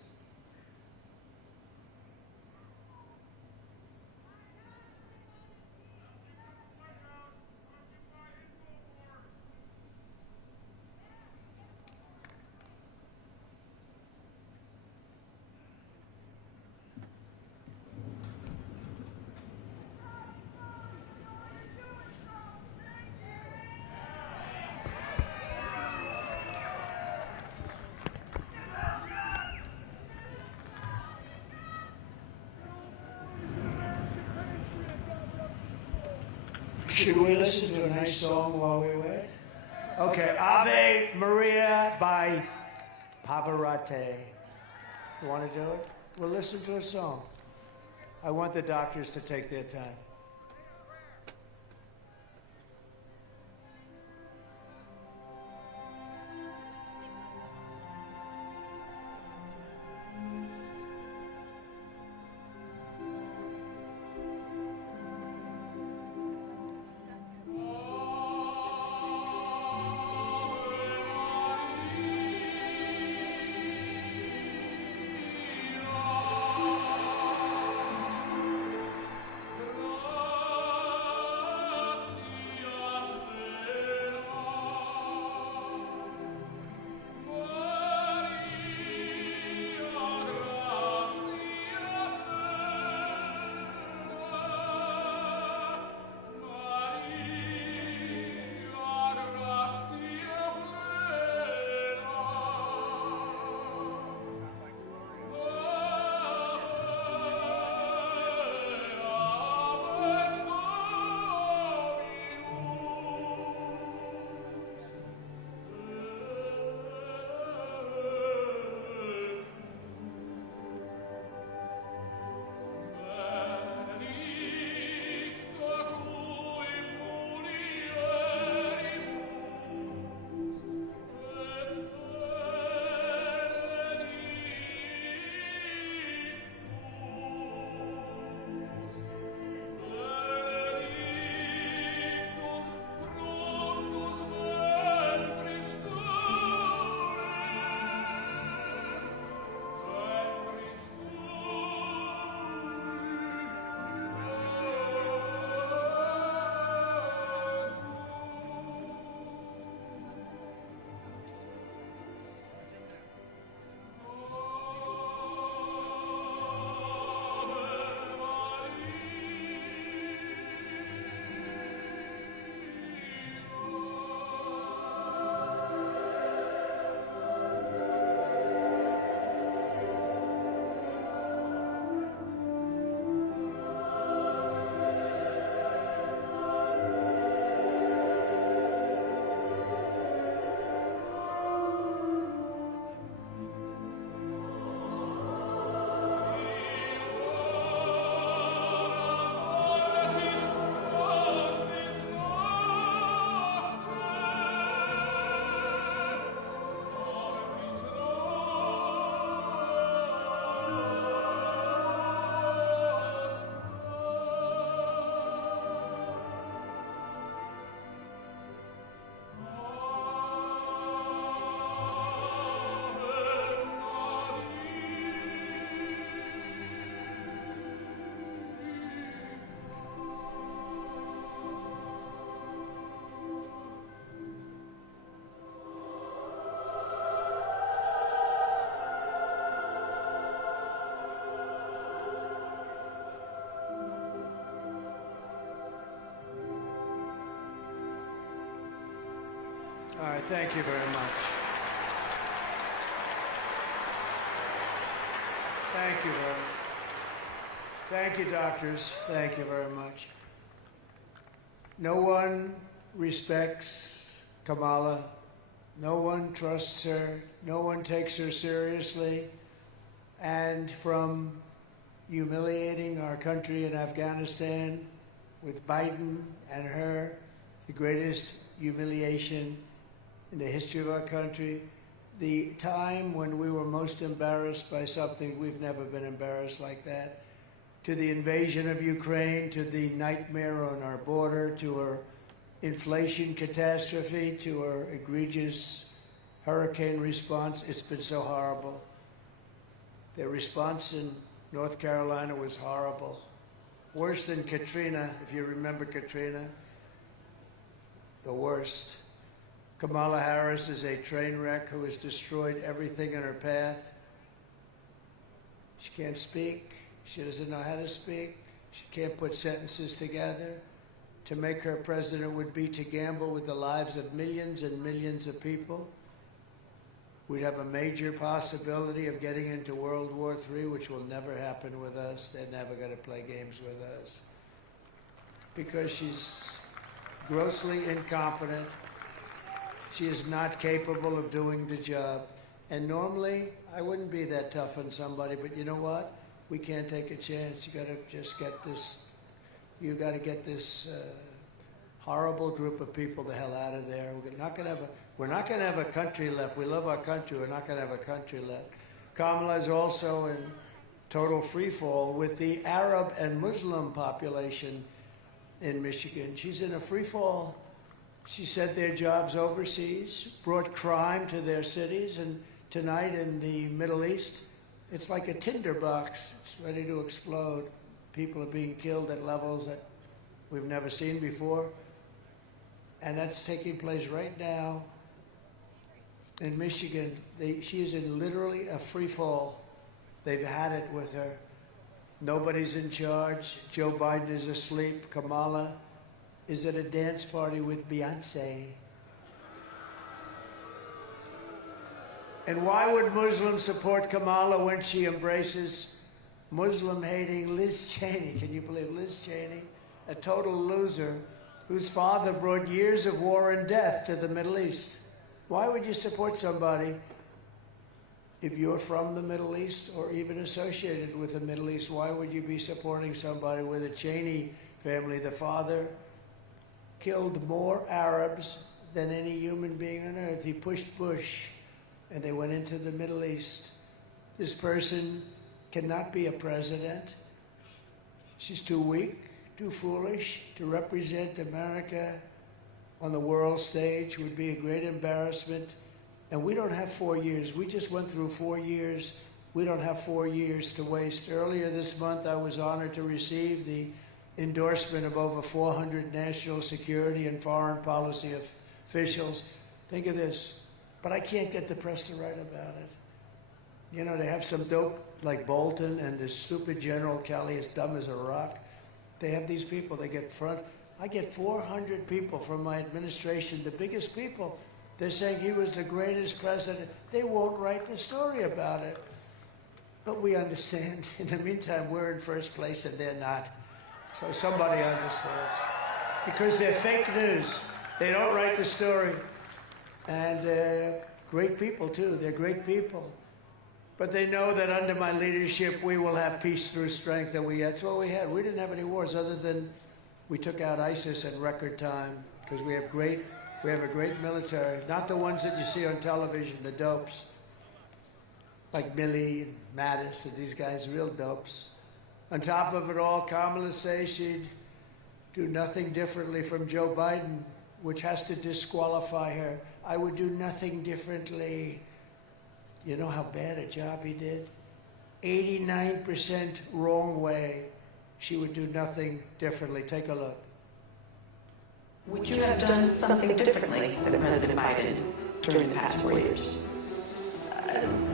Should we listen to a nice song while we wait? Okay, Ave Maria by Pavarotti. You want to do it? We'll listen to a song. I want the doctors to take their time. All right, thank you very much. Thank you very much. Thank you, doctors. Thank you very much. No one respects Kamala. No one trusts her. No one takes her seriously. And from humiliating our country in Afghanistan with Biden and her, the greatest humiliation in the history of our country, the time when we were most embarrassed by something, we've never been embarrassed like that, to the invasion of Ukraine, to the nightmare on our border, to our inflation catastrophe, to our egregious hurricane response. It's been so horrible. Their response in North Carolina was horrible. Worse than Katrina, if you remember Katrina. The worst. Kamala Harris is a train wreck who has destroyed everything in her path. She can't speak. She doesn't know how to speak. She can't put sentences together. To make her president would be to gamble with the lives of millions and millions of people. We'd have a major possibility of getting into World War III, which will never happen with us. They're never going to play games with us. Because she's grossly incompetent. She is not capable of doing the job. And normally, I wouldn't be that tough on somebody, but you know what? We can't take a chance. You got to just get this, you got to get this horrible group of people the hell out of there. We're not going to have a country left. We love our country. We're not going to have a country left. Kamala is also in total free fall with the Arab and Muslim population in Michigan. She's in a free fall. She sent their jobs overseas, brought crime to their cities, and tonight in the Middle East, it's like a tinderbox. It's ready to explode. People are being killed at levels that we've never seen before. And that's taking place right now in Michigan. She is in literally a free fall. They've had it with her. Nobody's in charge. Joe Biden is asleep. Kamala is at a dance party with Beyonce. And why would Muslims support Kamala when she embraces Muslim-hating Liz Cheney? Can you believe Liz Cheney? A total loser whose father brought years of war and death to the Middle East. Why would you support somebody if you're from the Middle East or even associated with the Middle East? Why would you be supporting somebody with a Cheney family? The father killed more Arabs than any human being on earth. He pushed Bush, and they went into the Middle East. This person cannot be a president. She's too weak, too foolish to represent America on the world stage. Would be a great embarrassment. And we don't have 4 years. We just went through 4 years. We don't have 4 years to waste. Earlier this month, I was honored to receive the endorsement of over 400 national security and foreign policy officials. Think of this. But I can't get the press to write about it. You know, they have some dope like Bolton and this stupid General Kelly, as dumb as a rock. They have these people, they get front. I get 400 people from my administration, the biggest people. They're saying he was the greatest president. They won't write the story about it. But we understand. In the meantime, we're in first place and they're not. So somebody understands. Because they're fake news. They don't write the story. And great people, too. They're great people. But they know that under my leadership, we will have peace through strength. And that's what we had. We didn't have any wars other than we took out ISIS in record time because we have a great military. Not the ones that you see on television, the dopes. Like Milley and Mattis and these guys, real dopes. On top of it all, Kamala says she'd do nothing differently from Joe Biden, which has to disqualify her. I would do nothing differently. You know how bad a job he did? 89% wrong way. She would do nothing differently. Take a look. Would you have done something differently than President Biden during the past 4 years?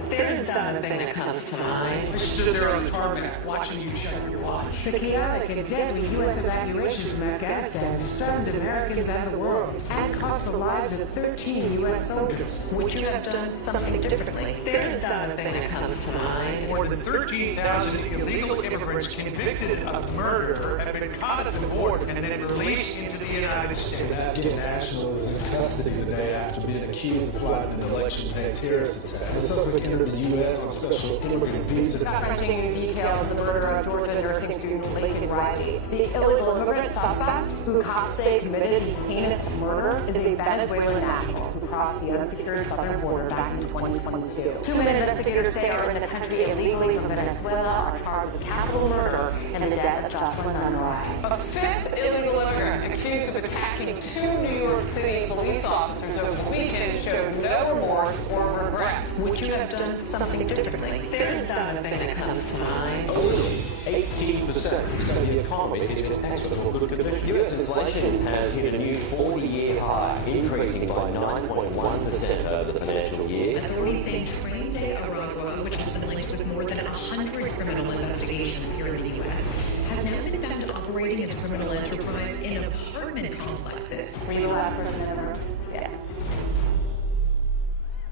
There's not a thing that comes to mind. I stood there on the tarmac watching you check your watch. The chaotic and deadly U.S. evacuation from Afghanistan stunned Americans and the world and cost the lives of 13 U.S. soldiers. Would you have done something differently? There's not a thing that comes to mind. More than 13,000 illegal immigrants convicted of murder have been caught at the border and then released into the United States. An Afghan national is in custody today after being accused of plotting an election-day terrorist attack. The suspect entered the U.S. on a special immigrant visa. Crunching details of the murder of Georgia nursing student Laken Riley. The illegal immigrant suspect, who cops say committed the heinous murder, is a Venezuelan national who crossed the unsecured southern border back in 2022. Two men investigators say are in the country illegally from Venezuela are charged with capital murder and the death of Jocelyn Unruh. A fifth illegal immigrant accused of attacking two New York City police officers over the weekend showed no remorse or regret. Would you have done something differently? There's not a thing that comes to mind. Only 18% say the economy is in excellent good condition. U.S. inflation has hit a new 40-year high, increasing by 9.1% over the financial year. Authorities say Train de Aragua, which has been linked with more than 100 criminal investigations here in the U.S., has now been found operating its criminal enterprise in apartment complexes. Were you the last person in the room? Yes.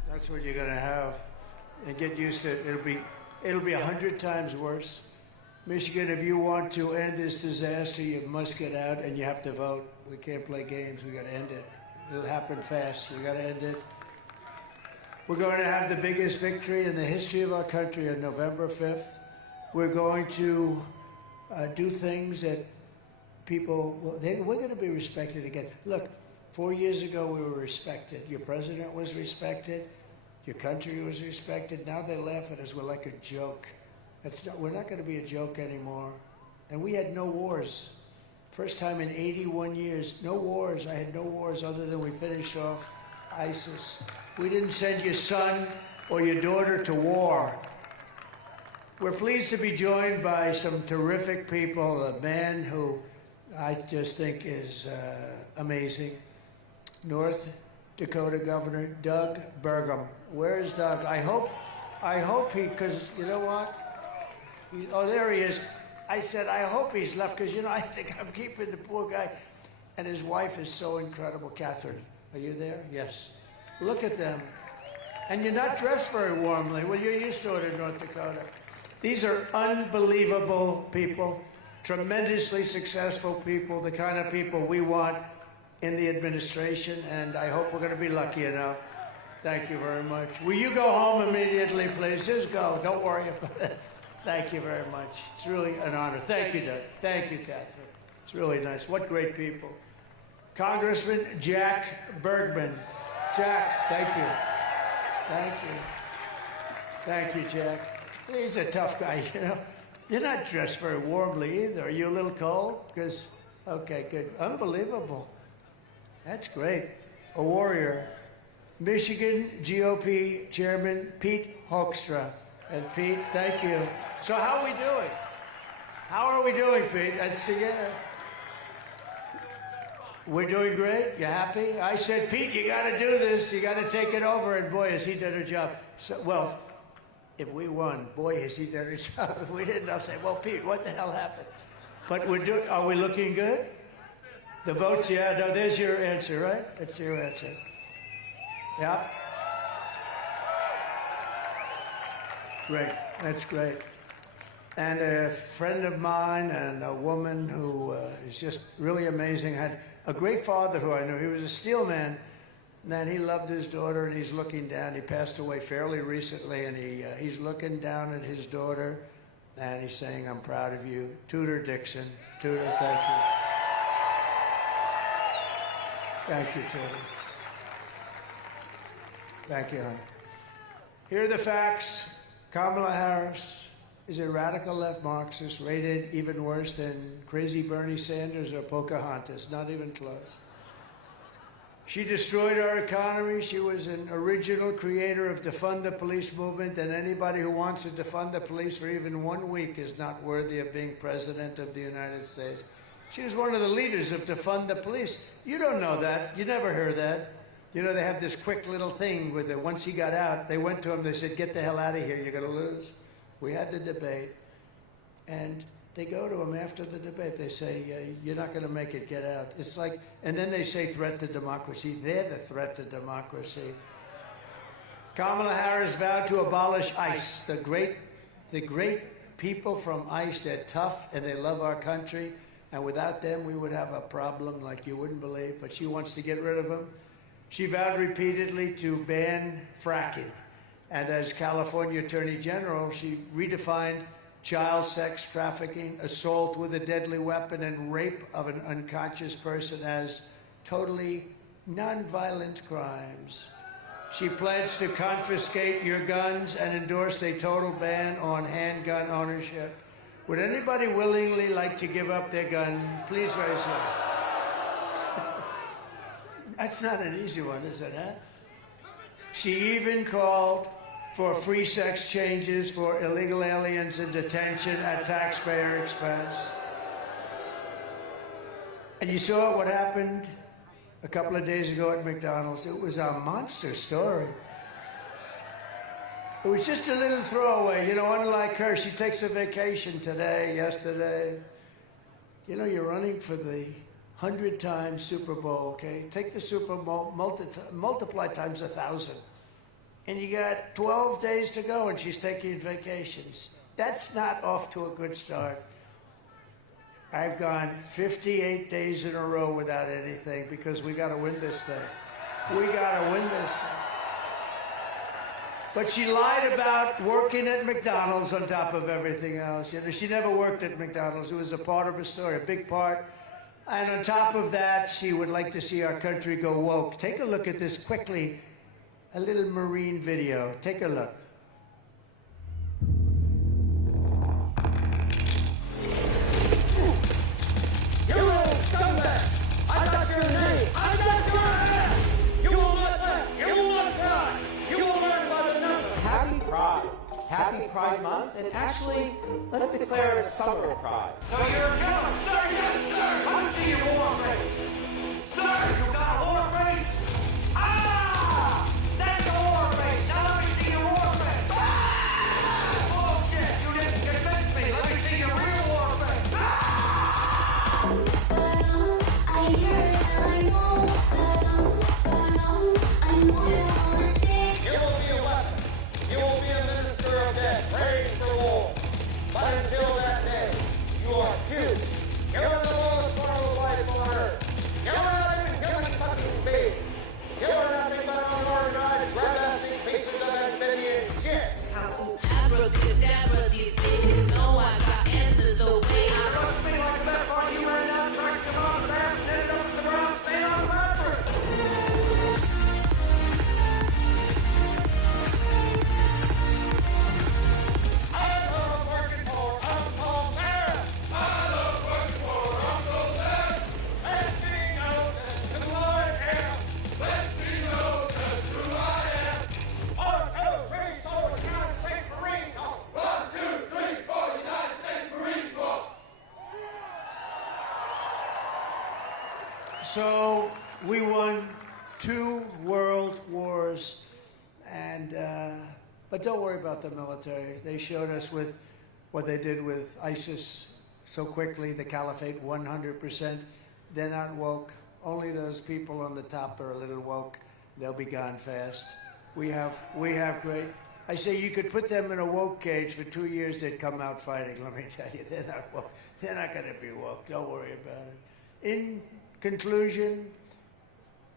That's what you're going to have. And get used to it. It'll be 100 times worse. Michigan, if you want to end this disaster, you must get out and you have to vote. We can't play games. We got to end it. It'll happen fast. We got to end it. We're going to have the biggest victory in the history of our country on November 5th. We're going to do things that people, we're going to be respected again. Look, 4 years ago we were respected. Your president was respected. Your country was respected. Now they laugh at us. We're like a joke. We're not going to be a joke anymore. And we had no wars. First time in 81 years, no wars. I had no wars other than we finished off ISIS. We didn't send your son or your daughter to war. We're pleased to be joined by some terrific people, a man who I just think is amazing. North Dakota Governor Doug Burgum. Where is Doug? I hope he, because you know what? Oh, there he is. I said, I hope he's left, because, you know, I think I'm keeping the poor guy. And his wife is so incredible. Catherine, are you there? Yes. Look at them. And you're not dressed very warmly. Well, you're used to it in North Dakota. These are unbelievable people, tremendously successful people, the kind of people we want in the administration, and I hope we're going to be lucky enough. Thank you very much. Will you go home immediately, please? Just go. Don't worry about it. Thank you very much. It's really an honor. Thank you, Doug. Thank you, Catherine. It's really nice. What great people. Congressman Jack Bergman. Jack, thank you. Thank you. Thank you, Jack. He's a tough guy, you know. You're not dressed very warmly either. Are you a little cold? Because, okay, good. Unbelievable. That's great. A warrior. Michigan GOP Chairman Pete Hoekstra. And Pete, thank you. So how are we doing? How are we doing, Pete? We're doing great. You happy? I said, Pete, you got to do this. You got to take it over. And boy, has he done a job. So, well, if we won, boy, has he done a job. If we didn't, I'll say, well, Pete, what the hell happened? But are we looking good? The votes, yeah. No, there's your answer, right? That's your answer. Yeah. Great. That's great. And a friend of mine and a woman who is just really amazing, had a great father who I knew. He was a steel man, and he loved his daughter, and he's looking down. He passed away fairly recently, and he's looking down at his daughter, and he's saying, I'm proud of you. Tudor Dixon. Tudor, thank you. Thank you, Tudor. Thank you, hon. Here are the facts. Kamala Harris is a radical left Marxist, rated even worse than crazy Bernie Sanders or Pocahontas, not even close. She destroyed our economy. She was an original creator of defund the police movement, and anybody who wants to defund the police for even 1 week is not worthy of being president of the United States. She was one of the leaders of defund the police. You don't know that. You never hear that. You know, they have this quick little thing with it. Once he got out, they went to him, they said, get the hell out of here, you're going to lose. We had the debate, and they go to him after the debate. They say, you're not going to make it, get out. It's like, and then they say threat to democracy. They're the threat to democracy. Kamala Harris vowed to abolish ICE. The great people from ICE, they're tough and they love our country. And without them, we would have a problem like you wouldn't believe. But she wants to get rid of them. She vowed repeatedly to ban fracking. And as California Attorney General, she redefined child sex trafficking, assault with a deadly weapon, and rape of an unconscious person as totally nonviolent crimes. She pledged to confiscate your guns and endorsed a total ban on handgun ownership. Would anybody willingly like to give up their gun? Please raise your hand. That's not an easy one, is it, huh? She even called for free sex changes for illegal aliens in detention at taxpayer expense. And you saw what happened a couple of days ago at McDonald's. It was a monster story. It was just a little throwaway. You know, unlike her, she takes a vacation today, yesterday. You know, you're running for the 100-time Super Bowl, okay? Take the Super Bowl, multiply times 1,000. And you got 12 days to go, and she's taking vacations. That's not off to a good start. I've gone 58 days in a row without anything because we got to win this thing. We got to win this thing. But she lied about working at McDonald's on top of everything else. You know, she never worked at McDonald's. It was a part of her story, a big part. And on top of that, she would like to see our country go woke. Take a look at this quickly. A little Marine video. Take a look. You little scumbag! I got your name! I got your ass! You will not laugh! You will not cry! You will learn by the number! Happy Pride. Happy Pride Month. And actually, let's declare it a summer of pride. So you're a killer! Sir, yes, sir! I see your war face! Sir, you got a war face? Ah! That's a war face! Now let me see your war face! Ah! Bullshit! You didn't convince me! Let me see your real war face! Ah! I hear it and I know, I know you wanna take. You will be a weapon. You will be a minister of death, praying for war. But until that day, you are huge. You're the lowest form of life on earth. You're not even human fucking being. You're nothing but unorganized, red-assing pieces of amphibian shit. Abracadabra, these bitches know I got answers the way I Trust me like that part you ran down tracks of on Sam and ended up with the brown stain on the mattress. I love working for Uncle Sam. I love working for Uncle Sam. Let me know just who I am. Let me know just who I am. 1, 2, 3, 4, United States Marine Corps. 1, 2, 3, 4, United States Marine Corps. So we won 2 world wars, and but don't worry about the military. They showed us with what they did with ISIS so quickly, the caliphate 100%. They're not woke. Only those people on the top are a little woke. They'll be gone fast. We have great. I say you could put them in a woke cage for 2 years, they'd come out fighting. Let me tell you, they're not woke. They're not going to be woke. Don't worry about it. In conclusion,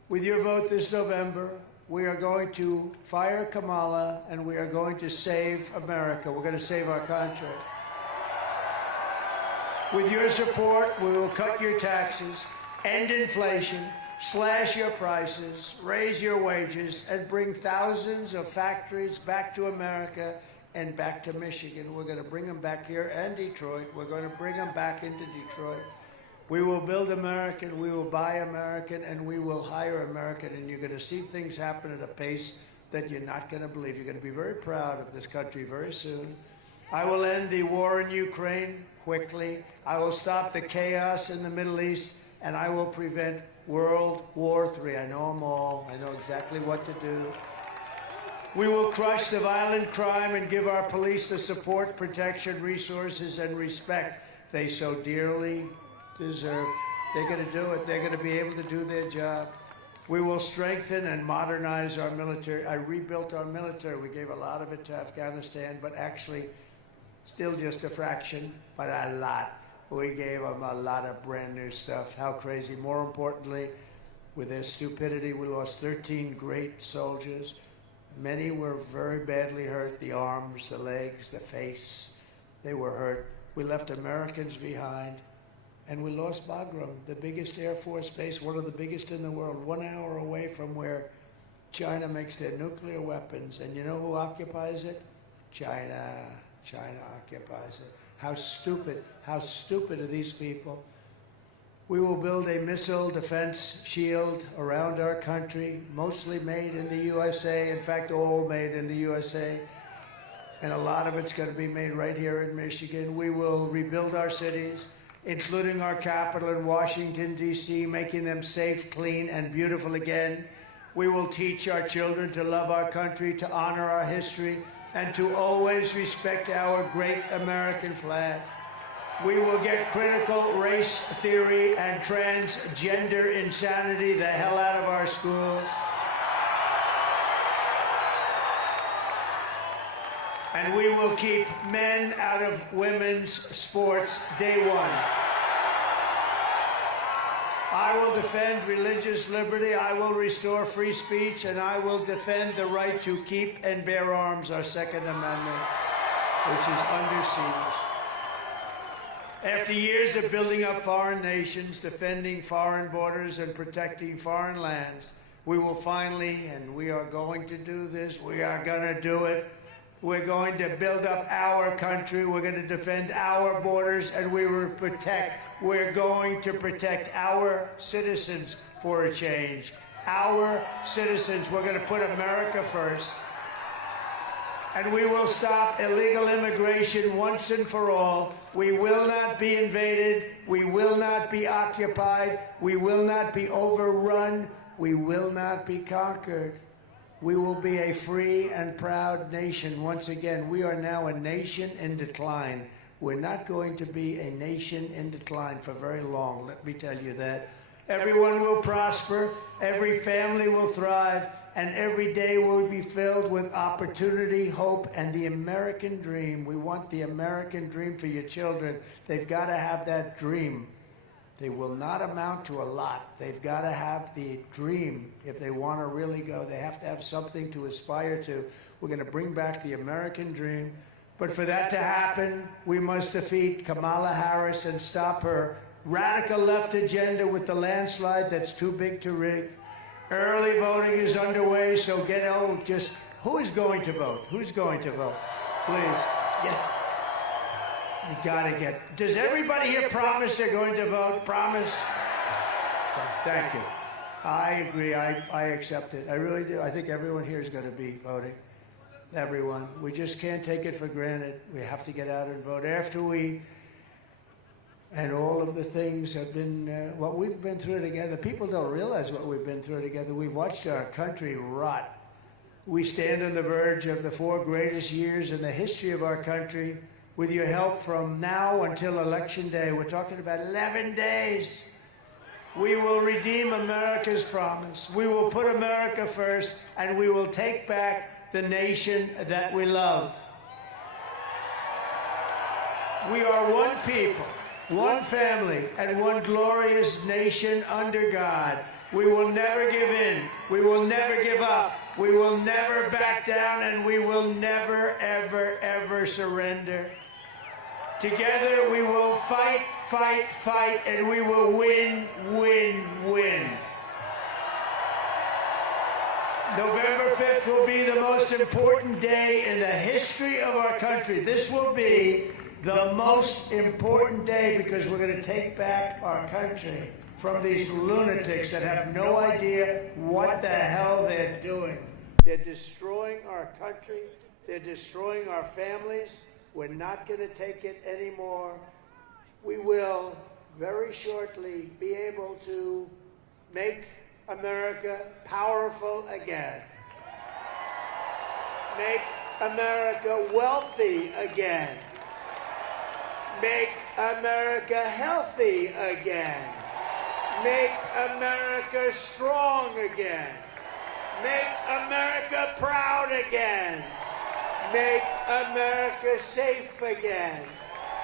with your vote this November, we are going to fire Kamala and we are going to save America. We're going to save our country. With your support, we will cut your taxes, end inflation, slash your prices, raise your wages, and bring thousands of factories back to America and back to Michigan. We're going to bring them back here and Detroit. We're going to bring them back into Detroit. We will build American, we will buy American, and we will hire American. And you're going to see things happen at a pace that you're not going to believe. You're going to be very proud of this country very soon. I will end the war in Ukraine quickly. I will stop the chaos in the Middle East, and I will prevent World War III. I know them all. I know exactly what to do. We will crush the violent crime and give our police the support, protection, resources, and respect they so dearly deserve. They're going to do it. They're going to be able to do their job. We will strengthen and modernize our military. I rebuilt our military. We gave a lot of it to Afghanistan, but actually still just a fraction, but a lot. We gave them a lot of brand new stuff. How crazy. More importantly, with their stupidity, we lost 13 great soldiers. Many were very badly hurt, the arms, the legs, the face. They were hurt. We left Americans behind, and we lost Bagram, the biggest Air Force base, one of the biggest in the world, 1 hour away from where China makes their nuclear weapons. And you know who occupies it? China. China occupies it. How stupid are these people? We will build a missile defense shield around our country, mostly made in the USA. In fact, all made in the USA. And a lot of it's going to be made right here in Michigan. We will rebuild our cities, including our capital in Washington, D.C., making them safe, clean, and beautiful again. We will teach our children to love our country, to honor our history, and to always respect our great American flag. We will get critical race theory and transgender insanity the hell out of our schools. And we will keep men out of women's sports day one. I will defend religious liberty, I will restore free speech, and I will defend the right to keep and bear arms, our Second Amendment, which is under siege. After years of building up foreign nations, defending foreign borders, and protecting foreign lands, we will finally, and we are going to do this, we are going to do it. We're going to build up our country, we're going to defend our borders, and we're going to protect our citizens for a change. Our citizens, we're going to put America first. And we will stop illegal immigration once and for all. We will not be invaded. We will not be occupied. We will not be overrun. We will not be conquered. We will be a free and proud nation once again. We are now a nation in decline. We're not going to be a nation in decline for very long, let me tell you that. Everyone will prosper, every family will thrive, and every day will be filled with opportunity, hope, and the American dream. We want the American dream for your children. They've got to have that dream. They will not amount to a lot. They've got to have the dream. If they want to really go, they have to have something to aspire to. We're going to bring back the American dream. But for that to happen, we must defeat Kamala Harris and stop her radical left agenda with the landslide that's too big to rig. Early voting is underway, so who is going to vote? Who's going to vote? Please. Yes. You gotta get, does everybody here promise they're going to vote? Promise? Thank you. I agree, I accept it. I really do. I think everyone here is gonna be voting. Everyone. We just can't take it for granted. We have to get out and vote. After we, and all of the things have been, what we've been through together, people don't realize what we've been through together. We've watched our country rot. We stand on the verge of the 4 greatest years in the history of our country. With your help from now until Election Day, we're talking about 11 days. We will redeem America's promise. We will put America first, and we will take back the nation that we love. We are one people, one family, and one glorious nation under God. We will never give in. We will never give up. We will never back down, and we will never, ever, ever surrender. Together we will fight, fight, fight, and we will win, win, win. November 5th will be the most important day in the history of our country. This will be the most important day because we're going to take back our country from these lunatics that have no idea what the hell they're doing. They're destroying our country. They're destroying our families. We're not going to take it anymore. We will very shortly be able to Make America powerful again. Make America wealthy again. Make America healthy again. Make America strong again. Make America proud again. Make America safe again.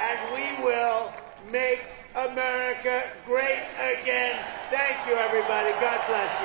And we will make America great again. Thank you, everybody. God bless you.